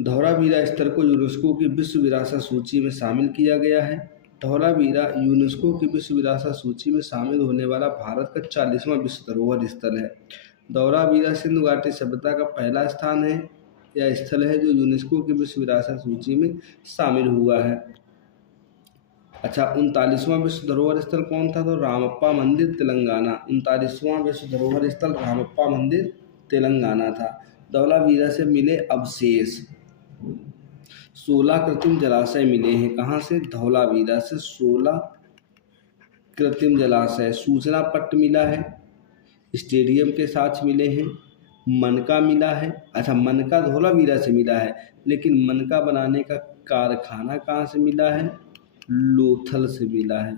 धौलावीरा स्थल को यूनेस्को की विश्व विरासत सूची में शामिल किया गया है। धौलावीरा यूनेस्को की विश्व विरासत सूची में शामिल होने वाला भारत का 40वां विश्व धरोहर स्थल है। धौलावीरा सिंधु घाटी सभ्यता का पहला स्थान है या स्थल है जो यूनेस्को की विश्व विरासत सूची में शामिल हुआ है। अच्छा, 39वां विश्व धरोहर स्थल कौन था? तो रामप्पा मंदिर, तेलंगाना। 39वां विश्व धरोहर स्थल रामप्पा मंदिर, तेलंगाना था। धौलावीरा से मिले अवशेष, 16 कृत्रिम जलाशय मिले हैं। कहाँ से? धौलावीरा से 16 कृत्रिम जलाशय। सूचना पट्ट मिला है, स्टेडियम के साथ मिले हैं, मनका मिला है। अच्छा, मनका धौलावीरा से मिला है, लेकिन मनका बनाने का कारखाना कहाँ से मिला है? लोथल से मिला है।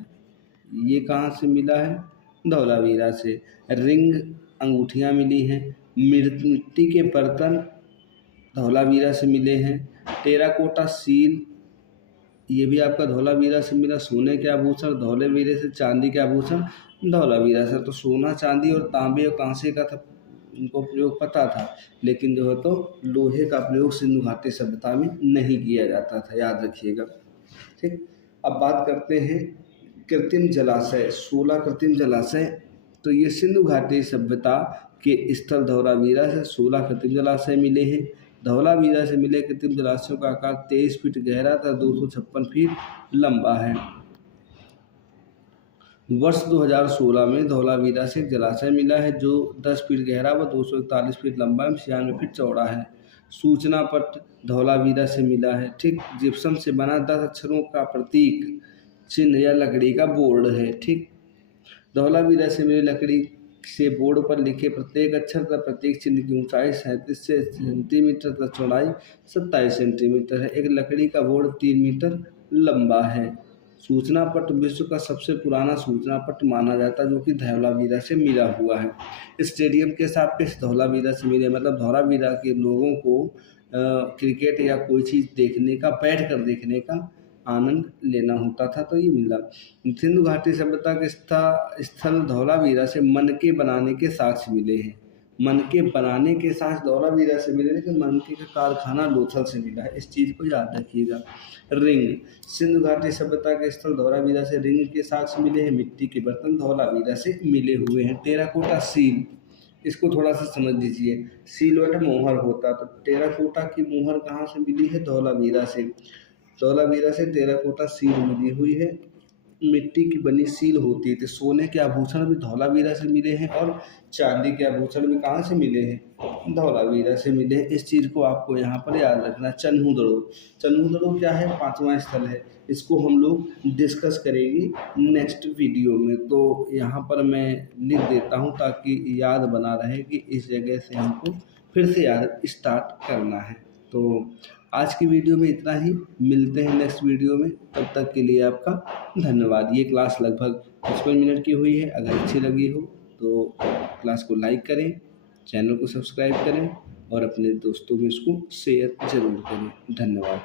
ये कहाँ से मिला है? धौलावीरा से। रिंग अंगूठियाँ मिली हैं। मिट्टी के बर्तन धौलावीरा से मिले हैं। टेराकोटा सील, ये भी आपका धौलावीरा से मिला। सोने के आभूषण धौलावीरा से, चांदी के आभूषण धौलावीरा से। तो सोना, चांदी और तांबे और कांसे का था उनको प्रयोग पता था, लेकिन जो है तो लोहे का प्रयोग सिंधु घाटी सभ्यता में नहीं किया जाता था, याद रखिएगा। ठीक, अब बात करते हैं कृत्रिम जलाशय, 16 कृत्रिम जलाशय। तो ये सिंधु घाटी सभ्यता के स्थल धौलावीरा से 16 कृत्रिम जलाशय मिले हैं। धौलावीरा से मिले कृत्रिम जलाशयों का आकार 23 फीट गहरा तथा 256 फीट लंबा है। वर्ष 2016 में धौलावीरा से एक जलाशय मिला है जो 10 फीट गहरा व 241 फीट लंबा एवं 96 फीट चौड़ा है। सूचना पत्र धौलावीरा से मिला है। ठीक, जिप्सम से बना 10 अक्षरों का प्रतीक चिन्ह या लकड़ी का बोर्ड है। ठीक, धौलावीरा से मिली लकड़ी से बोर्ड पर लिखे प्रत्येक अक्षर तथा प्रत्येक चिन्ह की ऊंचाई 37 सेंटीमीटर तथा चौड़ाई 27 सेंटीमीटर है। एक लकड़ी का बोर्ड 3 मीटर लंबा है। सूचना पत्र विश्व का सबसे पुराना सूचना पत्र माना जाता है जो कि धौलावीरा से मिला हुआ है। स्टेडियम के सापेक्ष धौलावीरा से मिले मतलब धौलावीरा के लोगों को क्रिकेट या कोई चीज़ देखने का, बैठ कर देखने का आनंद लेना होता था, तो ये मिला। सिंधु घाटी सभ्यता के स्थल धौलावीरा से मनके बनाने के साक्ष्य मिले हैं। मनके बनाने के साक्ष्य धौलावीरा से मिले, लेकिन मनके का कारखाना लोथल से मिला है, इस चीज़ को याद रखिएगा। रिंग, सिंधु घाटी सभ्यता के स्थल धौलावीरा से रिंग के साक्ष्य मिले हैं। मिट्टी के बर्तन धौलावीरा से मिले हुए हैं। टेराकोटा सील, इसको थोड़ा सा समझ लीजिए। सील मोहर होता, तो टेराकोटा की मोहर कहाँ से मिली है? धौलावीरा से। धौलावीरा से टेराकोटा सील मिली हुई है। मिट्टी की बनी सील होती थी। सोने के आभूषण भी धौलावीरा से मिले हैं और चांदी के आभूषण भी कहाँ से मिले हैं? धौलावीरा से मिले हैं। इस चीज़ को आपको यहाँ पर याद रखना। चन्हू दड़ो क्या है? 5वां स्थल है। इसको हम लोग डिस्कस करेंगे नेक्स्ट वीडियो में, तो यहाँ पर मैं लिख देता हूँ ताकि याद बना रहे कि इस जगह से हमको फिर से याद स्टार्ट करना है। तो आज की वीडियो में इतना ही, मिलते हैं नेक्स्ट वीडियो में, तब तक के लिए आपका धन्यवाद। ये क्लास लगभग 55 मिनट की हुई है। अगर अच्छी लगी हो तो क्लास को लाइक करें, चैनल को सब्सक्राइब करें और अपने दोस्तों में इसको शेयर ज़रूर करें। धन्यवाद।